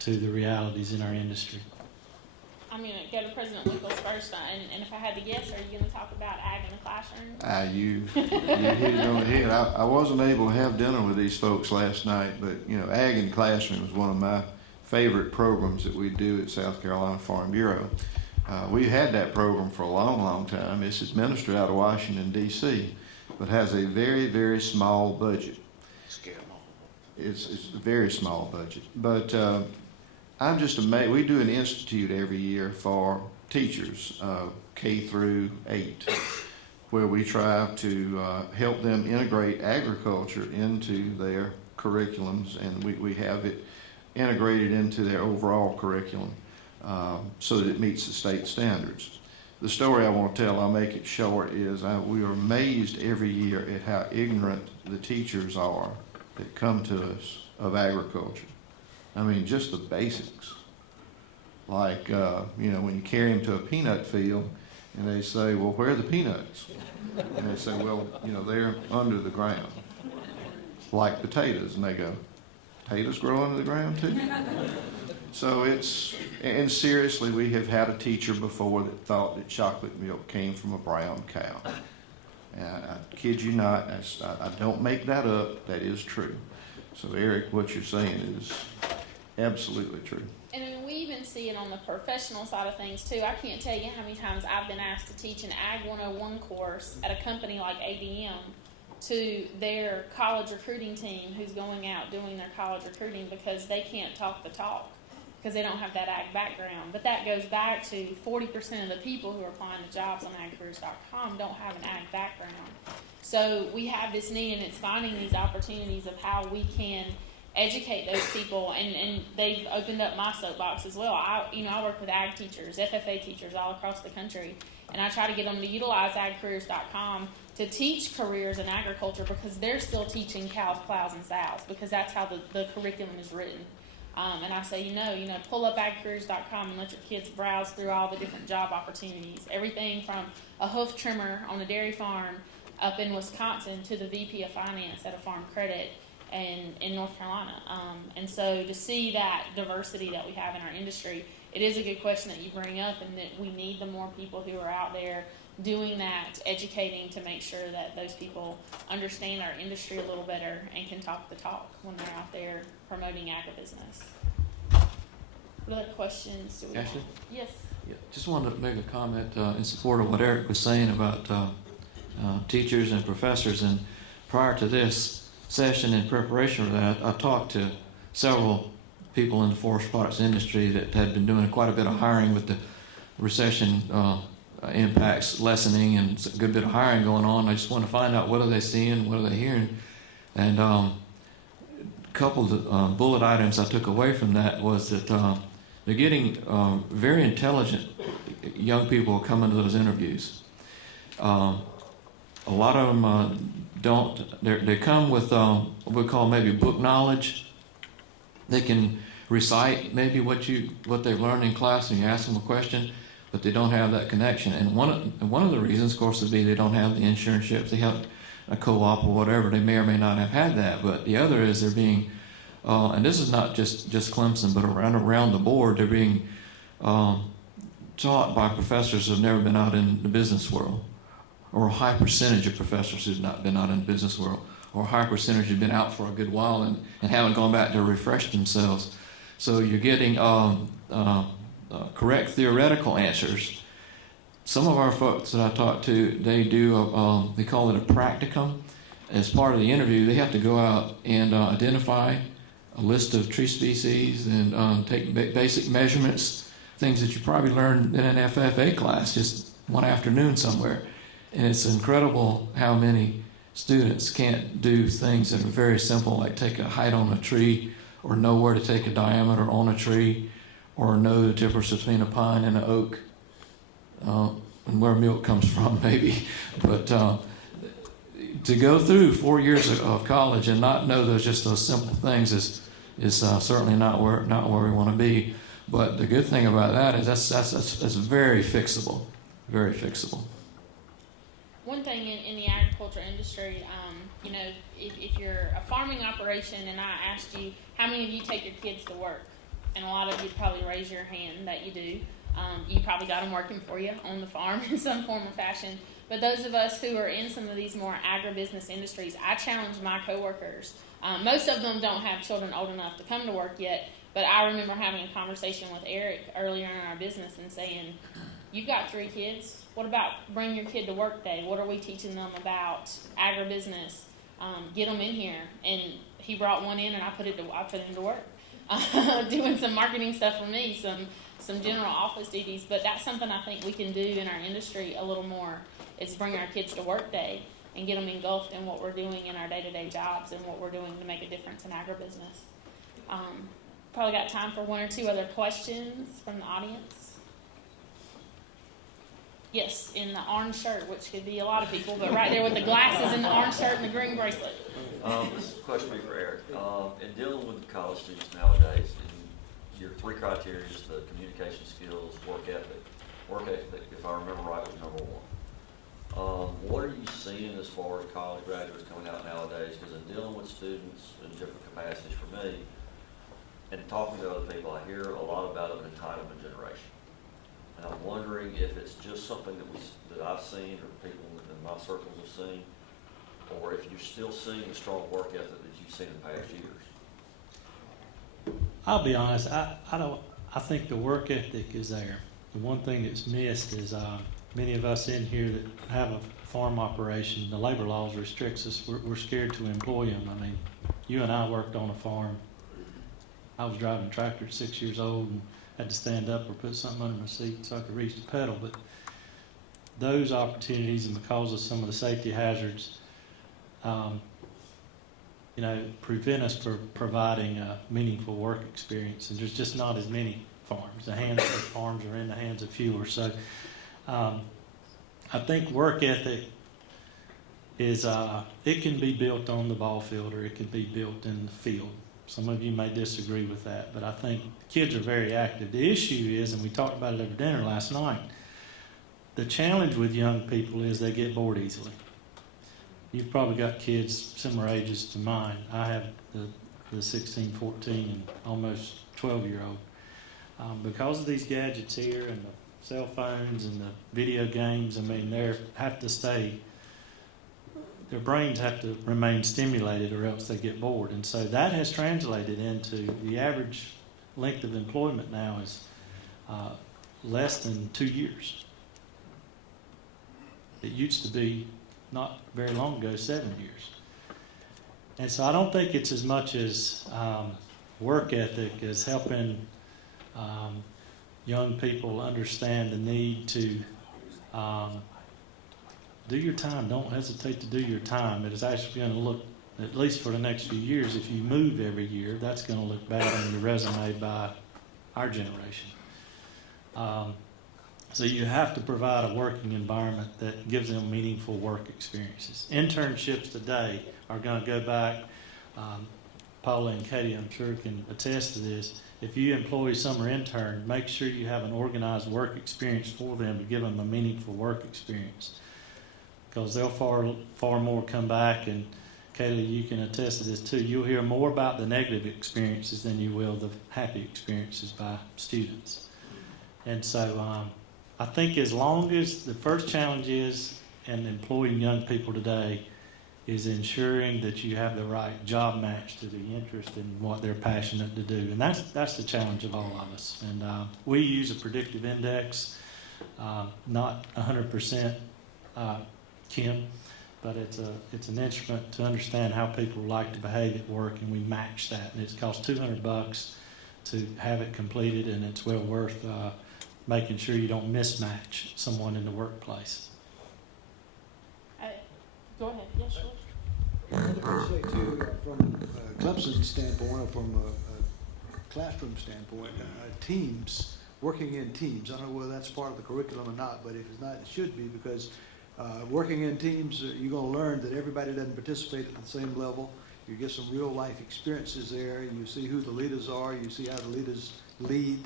to the realities in our industry. I'm going to go to President Wickles first, and if I had to guess, are you going to talk about ag in the classroom? You hit it on the head. I wasn't able to have dinner with these folks last night, but, you know, Ag in the Classroom is one of my favorite programs that we do at South Carolina Farm Bureau. We've had that program for a long, long time. It's administered out of Washington, D.C., but has a very, very small budget. It's a very small budget. But I'm just amazed. We do an institute every year for teachers, K through 8, where we try to help them integrate agriculture into their curriculums, and we have it integrated into their overall curriculum so that it meets the state standards. The story I want to tell, I'll make it short, is we are amazed every year at how ignorant the teachers are that come to us of agriculture. I mean, just the basics. Like, you know, when you carry them to a peanut field and they say, well, where are the peanuts? And they say, well, you know, they're under the ground, like potatoes. And they go, potatoes grow under the ground too? So and seriously, we have had a teacher before that thought that chocolate milk came from a brown cow. And I kid you not, I don't make that up, that is true. So Eric, what you're saying is absolutely true. And we even see it on the professional side of things too. I can't tell you how many times I've been asked to teach an Ag 101 course at a company like ADM to their college recruiting team who's going out doing their college recruiting because they can't talk the talk because they don't have that ag background. But that goes back to 40% of the people who are applying to jobs on agcareers.com don't have an ag background. So we have this need, and it's finding these opportunities of how we can educate those people, and they've opened up my soapbox as well. I work with ag teachers, FFA teachers all across the country, and I try to get them to utilize agcareers.com to teach careers in agriculture because they're still teaching cows, plows, and sows because that's how the curriculum is written. And I say, pull up agcareers.com and let your kids browse through all the different job opportunities. Everything from a hoof trimmer on a dairy farm up in Wisconsin to the VP of Finance at a farm credit in North Carolina. And so to see that diversity that we have in our industry, it is a good question that you bring up, and that we need the more people who are out there doing that, educating to make sure that those people understand our industry a little better and can talk the talk when they're out there promoting agribusiness. What other questions do we have? Ashley? Yes. Yeah, just wanted to make a comment in support of what Eric was saying about teachers and professors. And prior to this session, in preparation for that, I talked to several people in the forest products industry that had been doing quite a bit of hiring with the recession impacts lessening, and a good bit of hiring going on. I just want to find out what are they seeing, what are they hearing. And a couple of bullet items I took away from that was that they're getting very intelligent young people coming to those interviews. A lot of them they come with what we call maybe book knowledge. They can recite maybe what they've learned in class, and you ask them a question, but they don't have that connection. And one of the reasons, of course, would be they don't have the insurance. They have a co-op or whatever. They may or may not have had that. But the other is they're being, and this is not just Clemson, but around the board, they're being taught by professors who have never been out in the business world, or a high percentage of professors who've not been out in the business world, or a high percentage who've been out for a good while and haven't gone back to refresh themselves. So you're getting correct theoretical answers. Some of our folks that I talk to, they do, they call it a practicum. As part of the interview, they have to go out and identify a list of tree species and take basic measurements, things that you probably learned in an FFA class just one afternoon somewhere. And it's incredible how many students can't do things that are very simple, like take a height on a tree, or know where to take a diameter on a tree, or know the difference between a pine and an oak, and where milk comes from, maybe. But to go through 4 years of college and not know those simple things is certainly not where we want to be. But the good thing about that is that's very fixable, very fixable. One thing in the agriculture industry, you know, if you're a farming operation and I asked you how many of you take your kids to work, and a lot of you probably raise your hand that you do. You probably got them working for you on the farm in some form or fashion. But those of us who are in some of these more agribusiness industries, I challenge my coworkers. Most of them don't have children old enough to come to work yet, but I remember having a conversation with Eric earlier in our business and saying, you've got 3 kids. What about bring your kid to work day? What are we teaching them about agribusiness? Get them in here. And he brought one in, and I put him to work, doing some marketing stuff for me, some general office duties. But that's something I think we can do in our industry a little more, is bring our kids to work day and get them engulfed in what we're doing in our day-to-day jobs and what we're doing to make a difference in agribusiness. Probably got time for 1 or 2 other questions from the audience. Yes, in the orange shirt, which could be a lot of people, but right there with the glasses and the orange shirt and the green bracelet. This question will be for Eric. In dealing with college students nowadays, your 3 criteria is the communication skills, work ethic. Work ethic, if I remember right, was number 1. What are you seeing as far as college graduates coming out nowadays? Because in dealing with students in different capacities for me, and talking to other people, I hear a lot about an entitlement generation. And I'm wondering if it's just something that I've seen or people in my circles have seen, or if you're still seeing the strong work ethic that you've seen in past years. I'll be honest, I think the work ethic is there. The one thing that's missed is many of us in here that have a farm operation, the labor laws restricts us. We're scared to employ them. I mean, you and I worked on a farm. I was driving a tractor at 6 years old and had to stand up or put something under my seat so I could reach the pedal. But those opportunities, and because of some of the safety hazards, you know, prevent us from providing a meaningful work experience. And there's just not as many farms. The hands of farms are in the hands of fewer. So I think work ethic is, it can be built on the ball field or it can be built in the field. Some of you may disagree with that, but I think kids are very active. The issue is, and we talked about it over dinner last night, the challenge with young people is they get bored easily. You've probably got kids similar ages to mine. I have the 16, 14, and almost 12-year-old. Because of these gadgets here and the cell phones and the video games, I mean, their brains have to remain stimulated or else they get bored. And so that has translated into the average length of employment now is less than 2 years. It used to be not very long ago, 7 years. And so I don't think it's as much as work ethic as helping young people understand the need to do your time. Don't hesitate to do your time. It is actually going to look, at least for the next few years, if you move every year, that's going to look bad on your resume by our generation. So you have to provide a working environment that gives them meaningful work experiences. Internships today are going to go back. Paula and Katie, I'm sure, can attest to this. If you employ a summer intern, make sure you have an organized work experience for them to give them a meaningful work experience. Because they'll far more come back, and Kaylee, you can attest to this too. You'll hear more about the negative experiences than you will the happy experiences by students. And so I think as long as the first challenge is in employing young people today is ensuring that you have the right job match to the interest in what they're passionate to do. And that's the challenge of all of us. And we use a predictive index, not 100% Kim, but it's an instrument to understand how people like to behave at work, and we match that. And it costs $200 to have it completed, and it's well worth making sure you don't mismatch someone in the workplace. Go ahead. Yes, sure. I would say too, from a Clemson standpoint, or from a classroom standpoint, teams, working in teams. I don't know whether that's part of the curriculum or not, but if it's not, it should be, because working in teams, you're going to learn that everybody doesn't participate at the same level. You get some real life experiences there. You see who the leaders are. You see how the leaders lead.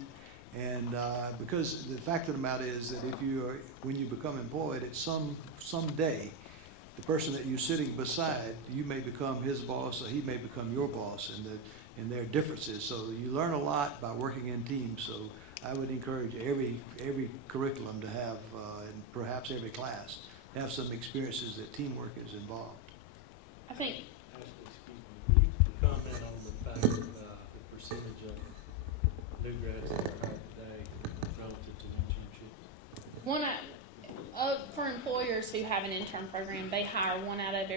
And because the fact of the matter is that when you become employed, at someday, the person that you're sitting beside, you may become his boss or he may become your boss, and there are differences. So you learn a lot by working in teams. So I would encourage every curriculum to have, and perhaps every class, have some experiences that teamwork is involved. I think Ashley, excuse me, can you comment on the fact that the percentage of new grads that are hired today relative to internships? For employers who have an intern program, they hire one out of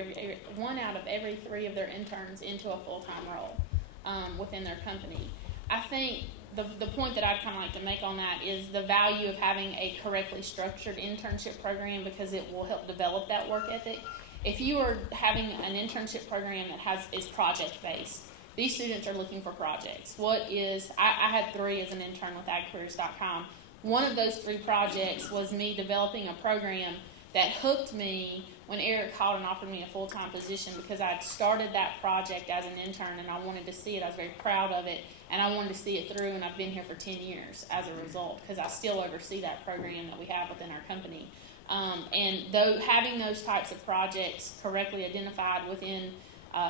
every 3 of their interns into a full-time role within their company. I think the point that I'd kind of like to make on that is the value of having a correctly structured internship program, because it will help develop that work ethic. If you are having an internship program that is project-based, these students are looking for projects. I had 3 as an intern with agcareers.com. One of those 3 projects was me developing a program that hooked me when Eric called and offered me a full-time position, because I had started that project as an intern and I wanted to see it. I was very proud of it, and I wanted to see it through, and I've been here for 10 years as a result, because I still oversee that program that we have within our company. Having those types of projects correctly identified within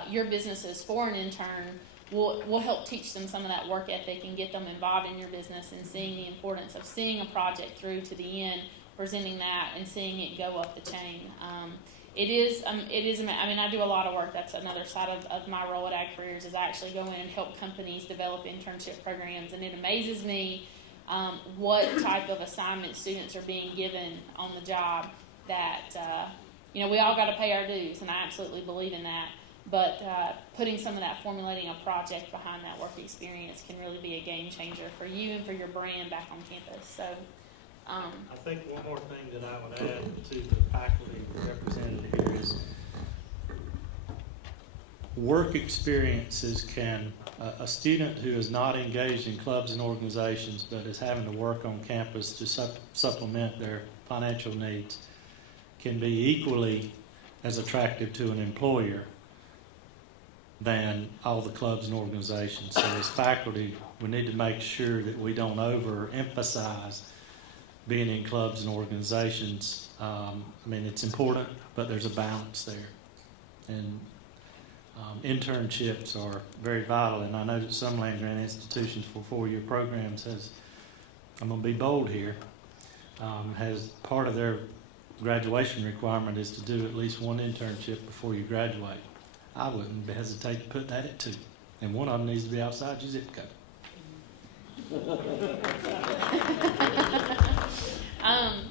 your businesses for an intern will help teach them some of that work ethic and get them involved in your business and seeing the importance of seeing a project through to the end, presenting that, and seeing it go up the chain. I do a lot of work. That's another side of my role at Ag Careers, is I actually go in and help companies develop internship programs, and it amazes me what type of assignments students are being given on the job that, we all got to pay our dues, and I absolutely believe in that. But putting some of that, formulating a project behind that work experience can really be a game changer for you and for your brand back on campus. So, I think one more thing that I would add to the faculty represented here is work experiences can, a student who is not engaged in clubs and organizations but is having to work on campus to supplement their financial needs can be equally as attractive to an employer than all the clubs and organizations. So as faculty, we need to make sure that we don't overemphasize being in clubs and organizations. It's important, but there's a balance there. And internships are very vital, and I know that some land-grant institutions for 4-year programs I'm going to be bold here, has part of their graduation requirement is to do at least 1 internship before you graduate. I wouldn't hesitate to put that at 2, and one of them needs to be outside your zip code.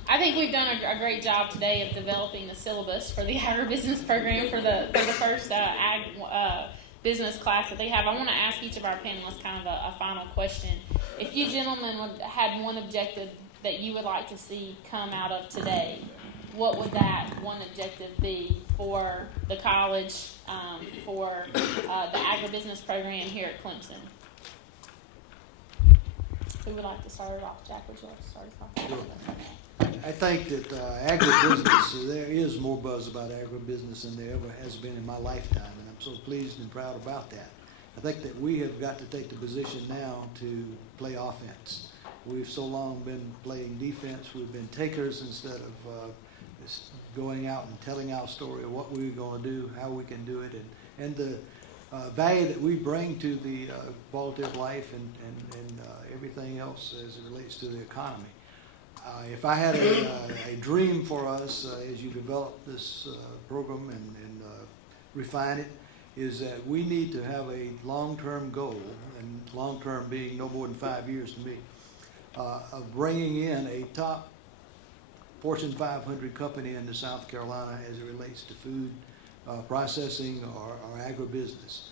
I think we've done a great job today of developing the syllabus for the agribusiness program for the first ag business class that they have. I want to ask each of our panelists kind of a final question. If you gentlemen had one objective that you would like to see come out of today, what would that one objective be for the college, for the agribusiness program here at Clemson? Who would like to start it off? Jack, would you like to start us off? I think that agribusiness, there is more buzz about agribusiness than there ever has been in my lifetime, and I'm so pleased and proud about that. I think that we have got to take the position now to play offense. We've so long been playing defense. We've been takers instead of going out and telling our story of what we're going to do, how we can do it, and the value that we bring to the quality of life and everything else as it relates to the economy. If I had a dream for us as you develop this program and refine it, is that we need to have a long-term goal, and long-term being no more than 5 years to me, of bringing in a top Fortune 500 company into South Carolina as it relates to food processing or agribusiness.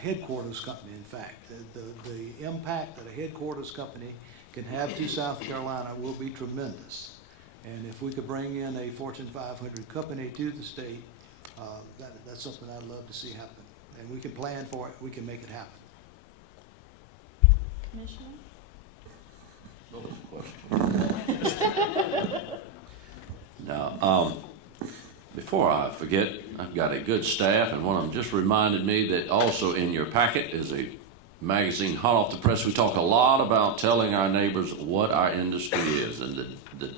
Headquarters company, in fact. The impact that a headquarters company can have to South Carolina will be tremendous. And if we could bring in a Fortune 500 company to the state, that's something I'd love to see happen. And we can plan for it. We can make it happen. Commissioner? Now, before I forget, I've got a good staff, and one of them just reminded me that also in your packet is a magazine, hot off the press. We talk a lot about telling our neighbors what our industry is and the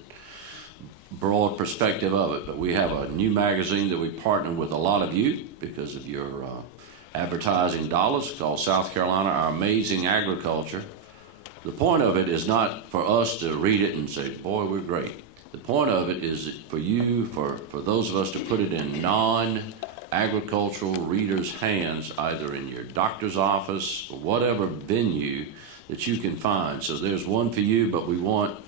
broad perspective of it. But we have a new magazine that we partner with a lot of you because of your advertising dollars called South Carolina, Our Amazing Agriculture. The point of it is not for us to read it and say, boy, we're great. The point of it is for you, for those of us to put it in non-agricultural readers' hands, either in your doctor's office or whatever venue that you can find. So there's one for you, but we want,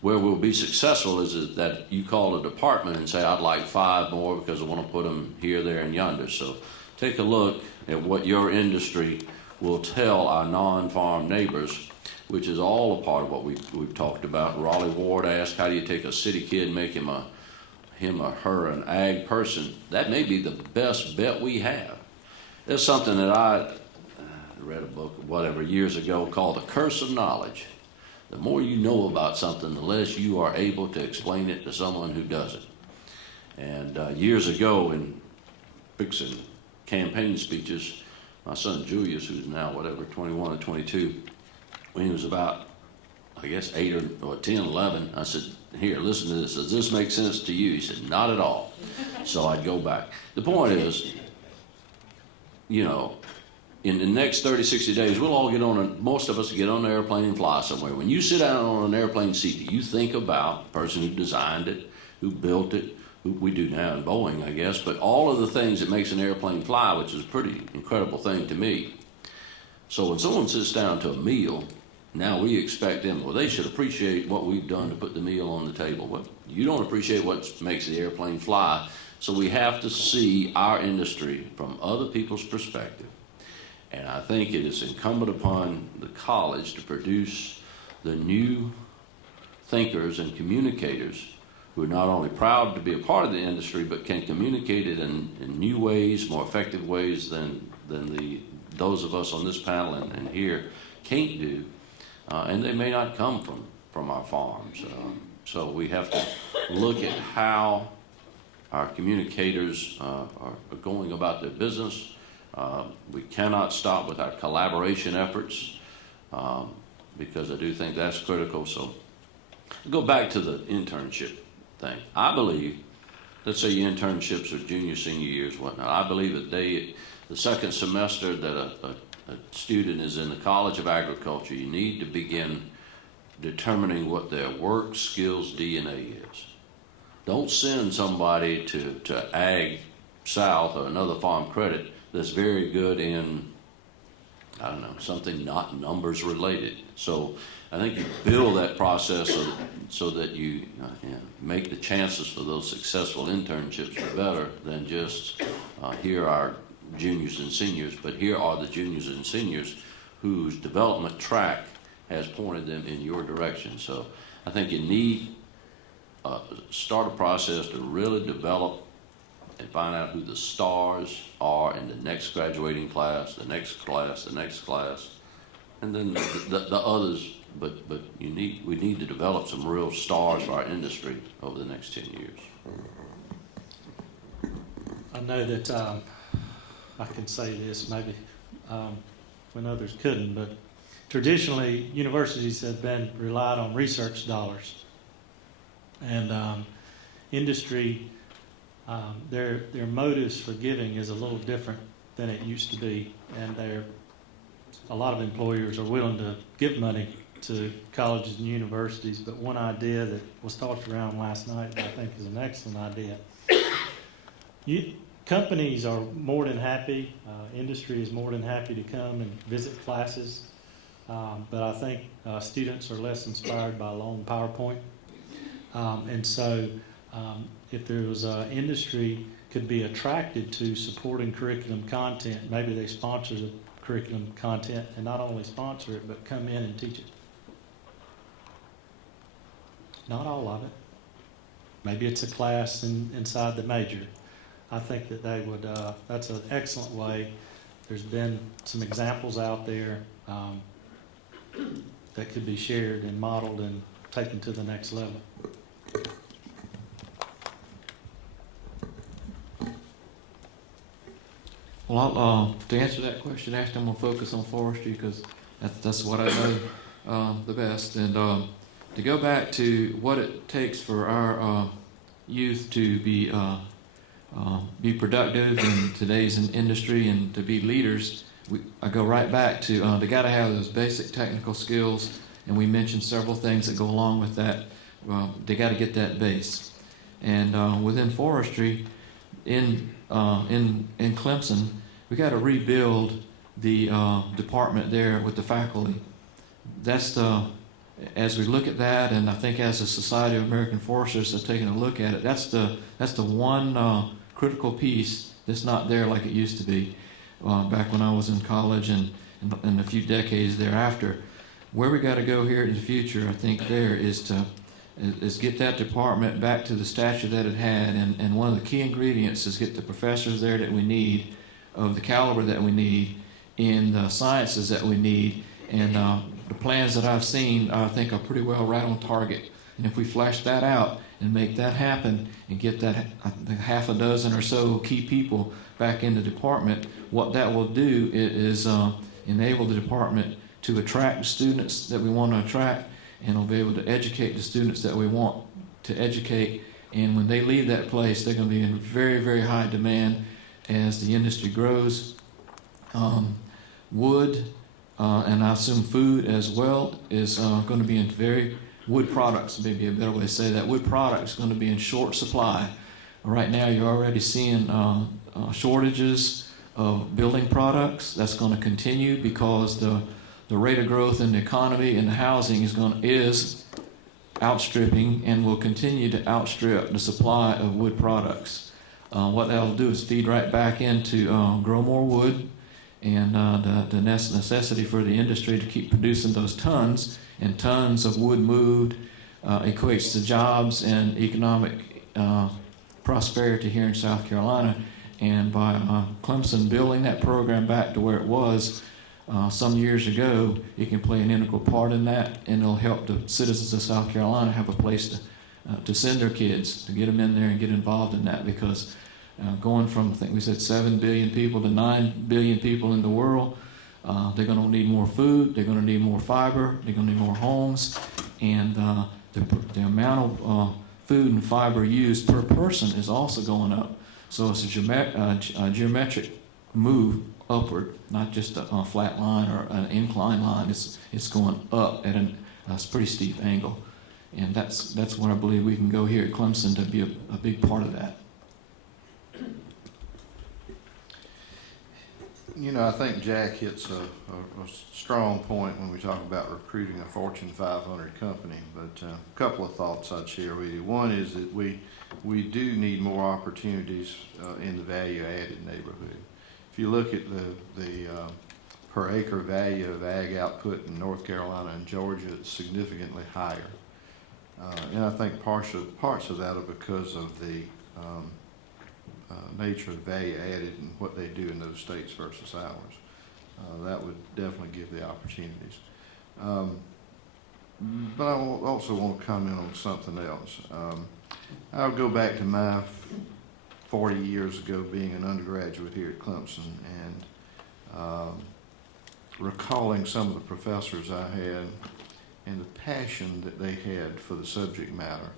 where we'll be successful is that you call a department and say, I'd like 5 more because I want to put them here, there, and yonder. So take a look at what your industry will tell our non-farm neighbors, which is all a part of what we've talked about. Raleigh Ward asked, how do you take a city kid and make him or her an ag person? That may be the best bet we have. There's something that I read a book, whatever, years ago called The Curse of Knowledge. The more you know about something, the less you are able to explain it to someone who doesn't. And years ago, in fixing campaign speeches, my son Julius, who's now 21 or 22, when he was about, I guess, 8 or 10, 11, I said, here, listen to this. Does this make sense to you? He said, not at all. So I'd go back. The point is, you know, in the next 30, 60 days, we'll all most of us get on an airplane and fly somewhere. When you sit down on an airplane seat, do you think about the person who designed it, who built it, who we do now in Boeing, I guess, but all of the things that makes an airplane fly, which is a pretty incredible thing to me. So when someone sits down to a meal, now we expect them, well, they should appreciate what we've done to put the meal on the table. Well, you don't appreciate what makes the airplane fly, so we have to see our industry from other people's perspective. And I think it is incumbent upon the college to produce the new thinkers and communicators who are not only proud to be a part of the industry, but can communicate it in new ways, more effective ways than those of us on this panel and here can't do. And they may not come from our farms. So we have to look at how our communicators are going about their business. We cannot stop with our collaboration efforts because I do think that's critical. So go back to the internship thing. I believe, let's say your internships are junior, senior years, whatnot. I believe that the second semester that a student is in the College of Agriculture, you need to begin determining what their work skills DNA is. Don't send somebody to Ag South or another farm credit that's very good in, I don't know, something not numbers related. So I think you build that process so that you make the chances for those successful internships better than just here are juniors and seniors, but here are the juniors and seniors whose development track has pointed them in your direction. So I think you need start a process to really develop and find out who the stars are in the next graduating class, the next class, the next class, and then the others. But we need to develop some real stars for our industry over the next 10 years. I know that I can say this maybe when others couldn't, but traditionally universities have been relied on research dollars, and industry, their motives for giving is a little different than it used to be, and a lot of employers are willing to give money to colleges and universities, but one idea that was tossed around last night that I think is an excellent idea. Companies are more than happy, industry is more than happy to come and visit classes, but I think students are less inspired by a long PowerPoint. And so if there was industry could be attracted to supporting curriculum content, maybe they sponsor the curriculum content and not only sponsor it, but come in and teach it. Not all of it. Maybe it's a class inside the major. I think that they would, that's an excellent way. There's been some examples out there that could be shared and modeled and taken to the next level. Well, to answer that question, actually, I'm going to focus on forestry because that's what I know the best. And to go back to what it takes for our youth to be productive in today's industry and to be leaders, I go right back to they got to have those basic technical skills, and we mentioned several things that go along with that. They got to get that base, and within forestry, in Clemson, we got to rebuild the department there with the faculty. That's as we look at that, and I think as the Society of American Foresters have taken a look at it, that's the one critical piece that's not there like it used to be back when I was in college and a few decades thereafter. Where we got to go here in the future, I think there is get that department back to the stature that it had, and one of the key ingredients is get the professors there that we need, of the caliber that we need, in the sciences that we need, and the plans that I've seen I think are pretty well right on target. And if we flesh that out and make that happen and get that, I think, half a dozen or so key people back in the department, what that will do is enable the department to attract the students that we want to attract, and it'll be able to educate the students that we want to educate. And when they leave that place, they're going to be in very, very high demand as the industry grows. Wood, and I assume food as well, is going to be in wood products, maybe a better way to say that. Wood products going to be in short supply. Right now, you're already seeing shortages of building products. That's going to continue because the rate of growth in the economy and the housing is outstripping and will continue to outstrip the supply of wood products. What that'll do is feed right back into grow more wood, and the necessity for the industry to keep producing those tons and tons of wood moved equates to jobs and economic prosperity here in South Carolina. And by Clemson building that program back to where it was some years ago, it can play an integral part in that, and it'll help the citizens of South Carolina have a place to send their kids, to get them in there and get involved in that, because going from, I think we said 7 billion people to 9 billion people in the world, they're going to need more food, they're going to need more fiber, they're going to need more homes, and the amount of food and fiber used per person is also going up. So it's a geometric move upward, not just a flat line or an inclined line. It's going up at a pretty steep angle, and that's where I believe we can go here at Clemson to be a big part of that. You know, I think Jack hits a strong point when we talk about recruiting a Fortune 500 company, but a couple of thoughts I'd share with you. One is that we do need more opportunities in the value-added neighborhood. If you look at the per acre value of ag output in North Carolina and Georgia, it's significantly higher. And I think parts of that are because of the nature of value added and what they do in those states versus ours. That would definitely give the opportunities. But I also want to comment on something else. I'll go back to my 40 years ago being an undergraduate here at Clemson and recalling some of the professors I had and the passion that they had for the subject matter.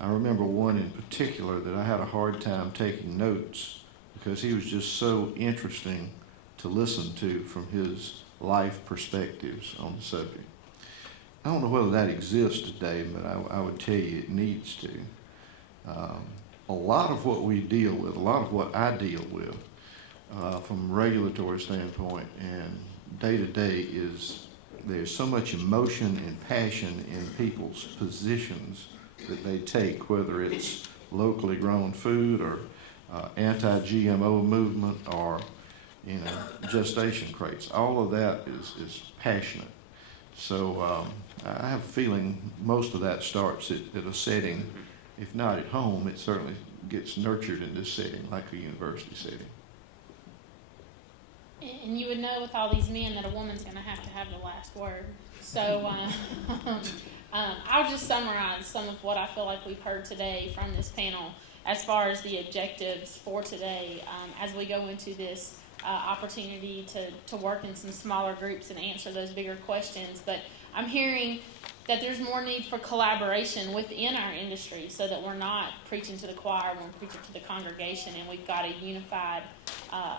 I remember one in particular that I had a hard time taking notes because he was just so interesting to listen to from his life perspectives on the subject. I don't know whether that exists today, but I would tell you it needs to. A lot of what we deal with, a lot of what I deal with from a regulatory standpoint and day to day is there's so much emotion and passion in people's positions that they take, whether it's locally grown food or anti-GMO movement or gestation crates. All of that is passionate. So I have a feeling most of that starts at a setting, if not at home, it certainly gets nurtured in this setting, like a university setting. And you would know with all these men that a woman's going to have the last word. So I'll just summarize some of what I feel like we've heard today from this panel. as far as the objectives for today, as we go into this opportunity to work in some smaller groups and answer those bigger questions. But I'm hearing that there's more need for collaboration within our industry so that we're not preaching to the choir, we're preaching to the congregation, and we've got a unified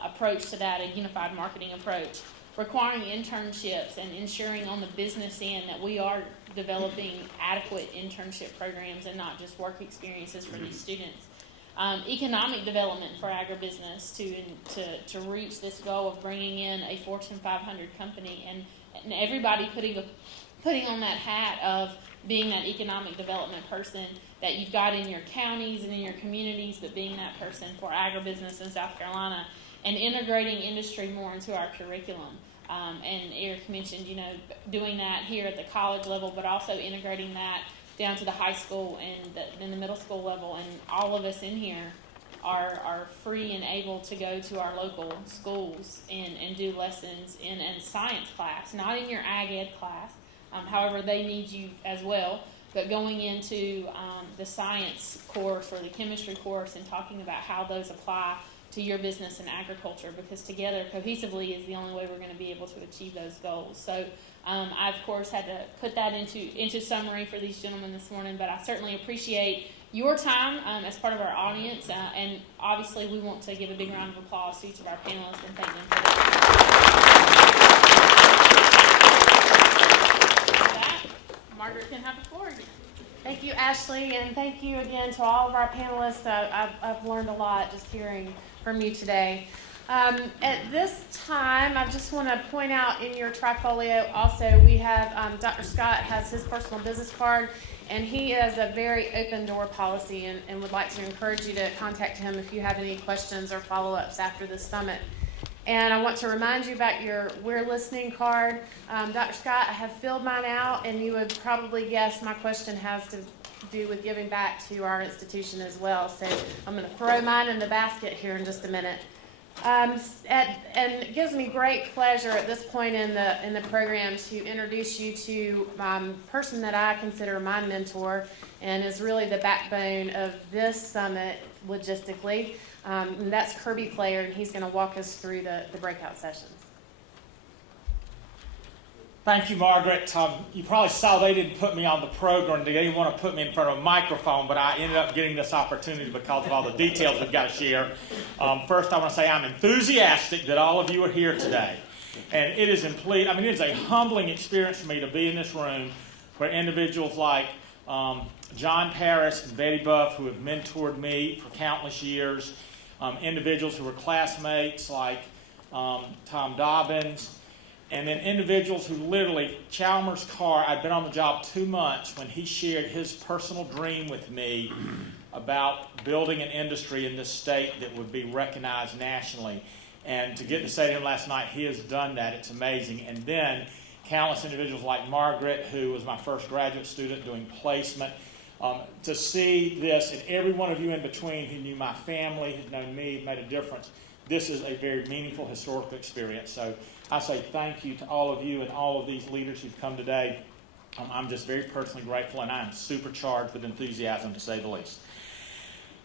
approach to that, a unified marketing approach, requiring internships and ensuring on the business end that we are developing adequate internship programs and not just work experiences for these students. Economic development for agribusiness to reach this goal of bringing in a Fortune 500 company and everybody putting on that hat of being that economic development person that you've got in your counties and in your communities, but being that person for agribusiness in South Carolina and integrating industry more into our curriculum. And Eric mentioned, doing that here at the college level, but also integrating that down to the high school and the middle school level. And all of us in here are free and able to go to our local schools and do lessons in a science class, not in your ag ed class. However, they need you as well, but going into the science course or the chemistry course and talking about how those apply to your business and agriculture, because together, cohesively, is the only way we're going to be able to achieve those goals. So I, of course, had to put that into summary for these gentlemen this morning, but I certainly appreciate your time as part of our audience, and obviously we want to give a big round of applause to each of our panelists and thank them for that. With that, Margaret can have the floor again. Thank you, Ashley, and thank you again to all of our panelists. I've learned a lot just hearing from you today. At this time, I just want to point out in your Trifolio also we have Dr. Scott has his personal business card, and he has a very open door policy and would like to encourage you to contact him if you have any questions or follow-ups after this summit. And I want to remind you about your We're Listening card. Dr. Scott, I have filled mine out, and you would probably guess my question has to do with giving back to our institution as well. So I'm going to throw mine in the basket here in just a minute. And it gives me great pleasure at this point in the program to introduce you to a person that I consider my mentor and is really the backbone of this summit logistically. And that's Kirby Player, and he's going to walk us through the breakout sessions. Thank you, Margaret. You probably saw they didn't put me on the program. They didn't want to put me in front of a microphone, but I ended up getting this opportunity because of all the details we've got to share. First, I want to say I'm enthusiastic that all of you are here today. And it is it is a humbling experience for me to be in this room where individuals like John Paris and Betty Buff, who have mentored me for countless years, individuals who were classmates like Tom Dobbins, and then individuals who literally, Chalmers Carr, I'd been on the job 2 months when he shared his personal dream with me about building an industry in this state that would be recognized nationally. And to get to say to him last night, he has done that. It's amazing. And then countless individuals like Margaret, who was my first graduate student doing placement. To see this, and every one of you in between who knew my family, had known me, made a difference. This is a very meaningful historical experience. So I say thank you to all of you and all of these leaders who've come today. I'm just very personally grateful, and I am supercharged with enthusiasm, to say the least.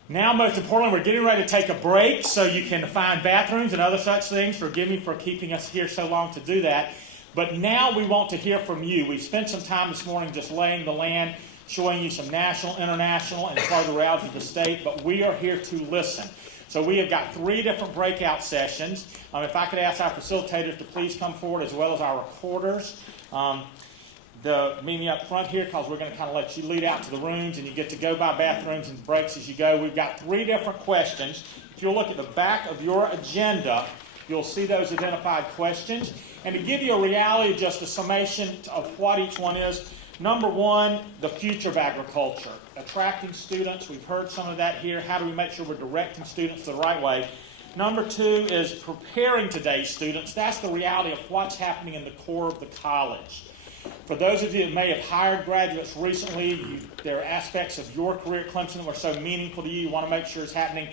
Now, most importantly, we're getting ready to take a break so you can find bathrooms and other such things. Forgive me for keeping us here so long to do that. But now we want to hear from you. We've spent some time this morning just laying the land, showing you some national, international, and part of the realities of the state, but we are here to listen. So we have got 3 different breakout sessions. If I could ask our facilitators to please come forward, as well as our recorders. The meeting up front here, because we're going to kind of let you lead out to the rooms, and you get to go by bathrooms and breaks as you go. We've got 3 different questions. If you'll look at the back of your agenda, you'll see those identified questions. And to give you a reality, just a summation of what each one is. Number 1, the future of agriculture. Attracting students. We've heard some of that here. How do we make sure we're directing students the right way? Number 2 is preparing today's students. That's the reality of what's happening in the core of the college. For those of you that may have hired graduates recently, there are aspects of your career at Clemson that were so meaningful to you. You want to make sure it's happening.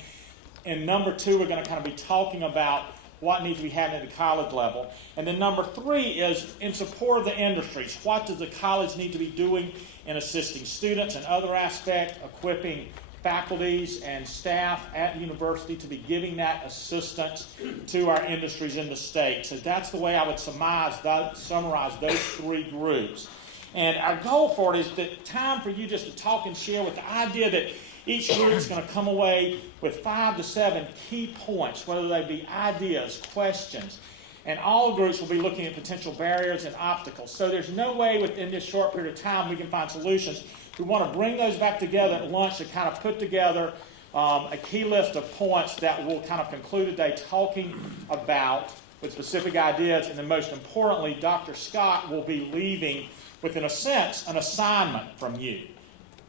And number 2, we're going to kind of be talking about what needs to be happening at the college level. And then number 3 is in support of the industries. What does the college need to be doing in assisting students and other aspects, equipping faculties and staff at the university to be giving that assistance to our industries in the state. So that's the way I would summarize those three groups. And our goal for it is that time for you just to talk and share with the idea that each group is going to come away with 5 to 7 key points, whether they be ideas, questions. And all groups will be looking at potential barriers and obstacles. So there's no way within this short period of time we can find solutions. We want to bring those back together at lunch to kind of put together a key list of points that will kind of conclude a day talking about with specific ideas. And then most importantly, Dr. Scott will be leaving with, in a sense, an assignment from you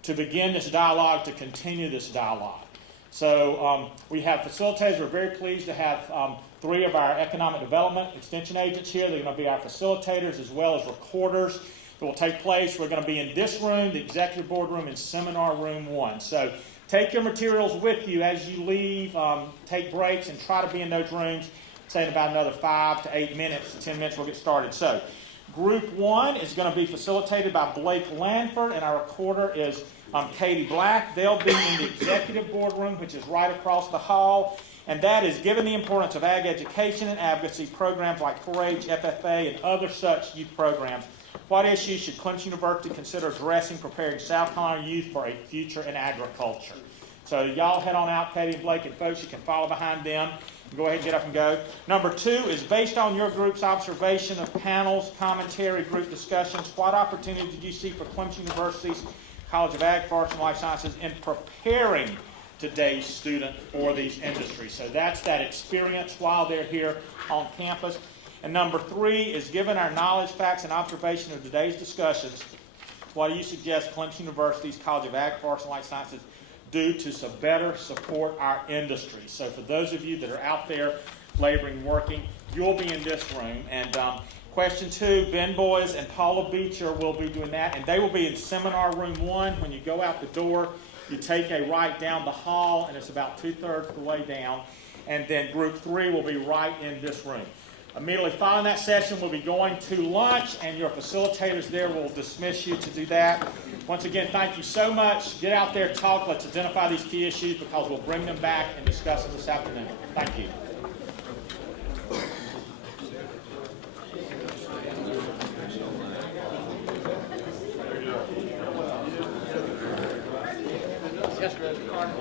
to begin this dialogue, to continue this dialogue. So we have facilitators. We're very pleased to have 3 of our economic development extension agents here. They're going to be our facilitators as well as recorders. It will take place. We're going to be in this room, the executive board room, and seminar room 1. So take your materials with you as you leave. Take breaks and try to be in those rooms. Say in about another 5 to 8 minutes, 10 minutes, we'll get started. So group 1 is going to be facilitated by Blake Lanford, and our recorder is Katie Black. They'll be in the executive boardroom, which is right across the hall, and that is given the importance of ag education and advocacy programs like 4-H, FFA, and other such youth programs. What issues should Clemson University consider addressing, preparing South Carolina youth for a future in agriculture? So y'all head on out, Katie and Blake, and folks, you can follow behind them. Go ahead and get up and go. Number 2 is based on your group's observation of panels, commentary, group discussions. What opportunity did you see for Clemson University's College of Ag, Forest, and Life Sciences in preparing today's student for these industries? So that's that experience while they're here on campus. And number 3 is given our knowledge, facts, and observation of today's discussions, what do you suggest Clemson University's College of Ag, Forest, and Life Sciences do to better support our industry? So for those of you that are out there laboring, working, you'll be in this room. And question 2, Ben Boys and Paula Beecher will be doing that, and they will be in seminar room 1. When you go out the door, you take a right down the hall, and it's about 2/3 the way down. And then group 3 will be right in this room. Immediately following that session, we'll be going to lunch, and your facilitators there will dismiss you to do that. Once again, thank you so much. Get out there, talk. Let's identify these key issues because we'll bring them back and discuss them this afternoon. Thank you. Yes, Mr. Carter.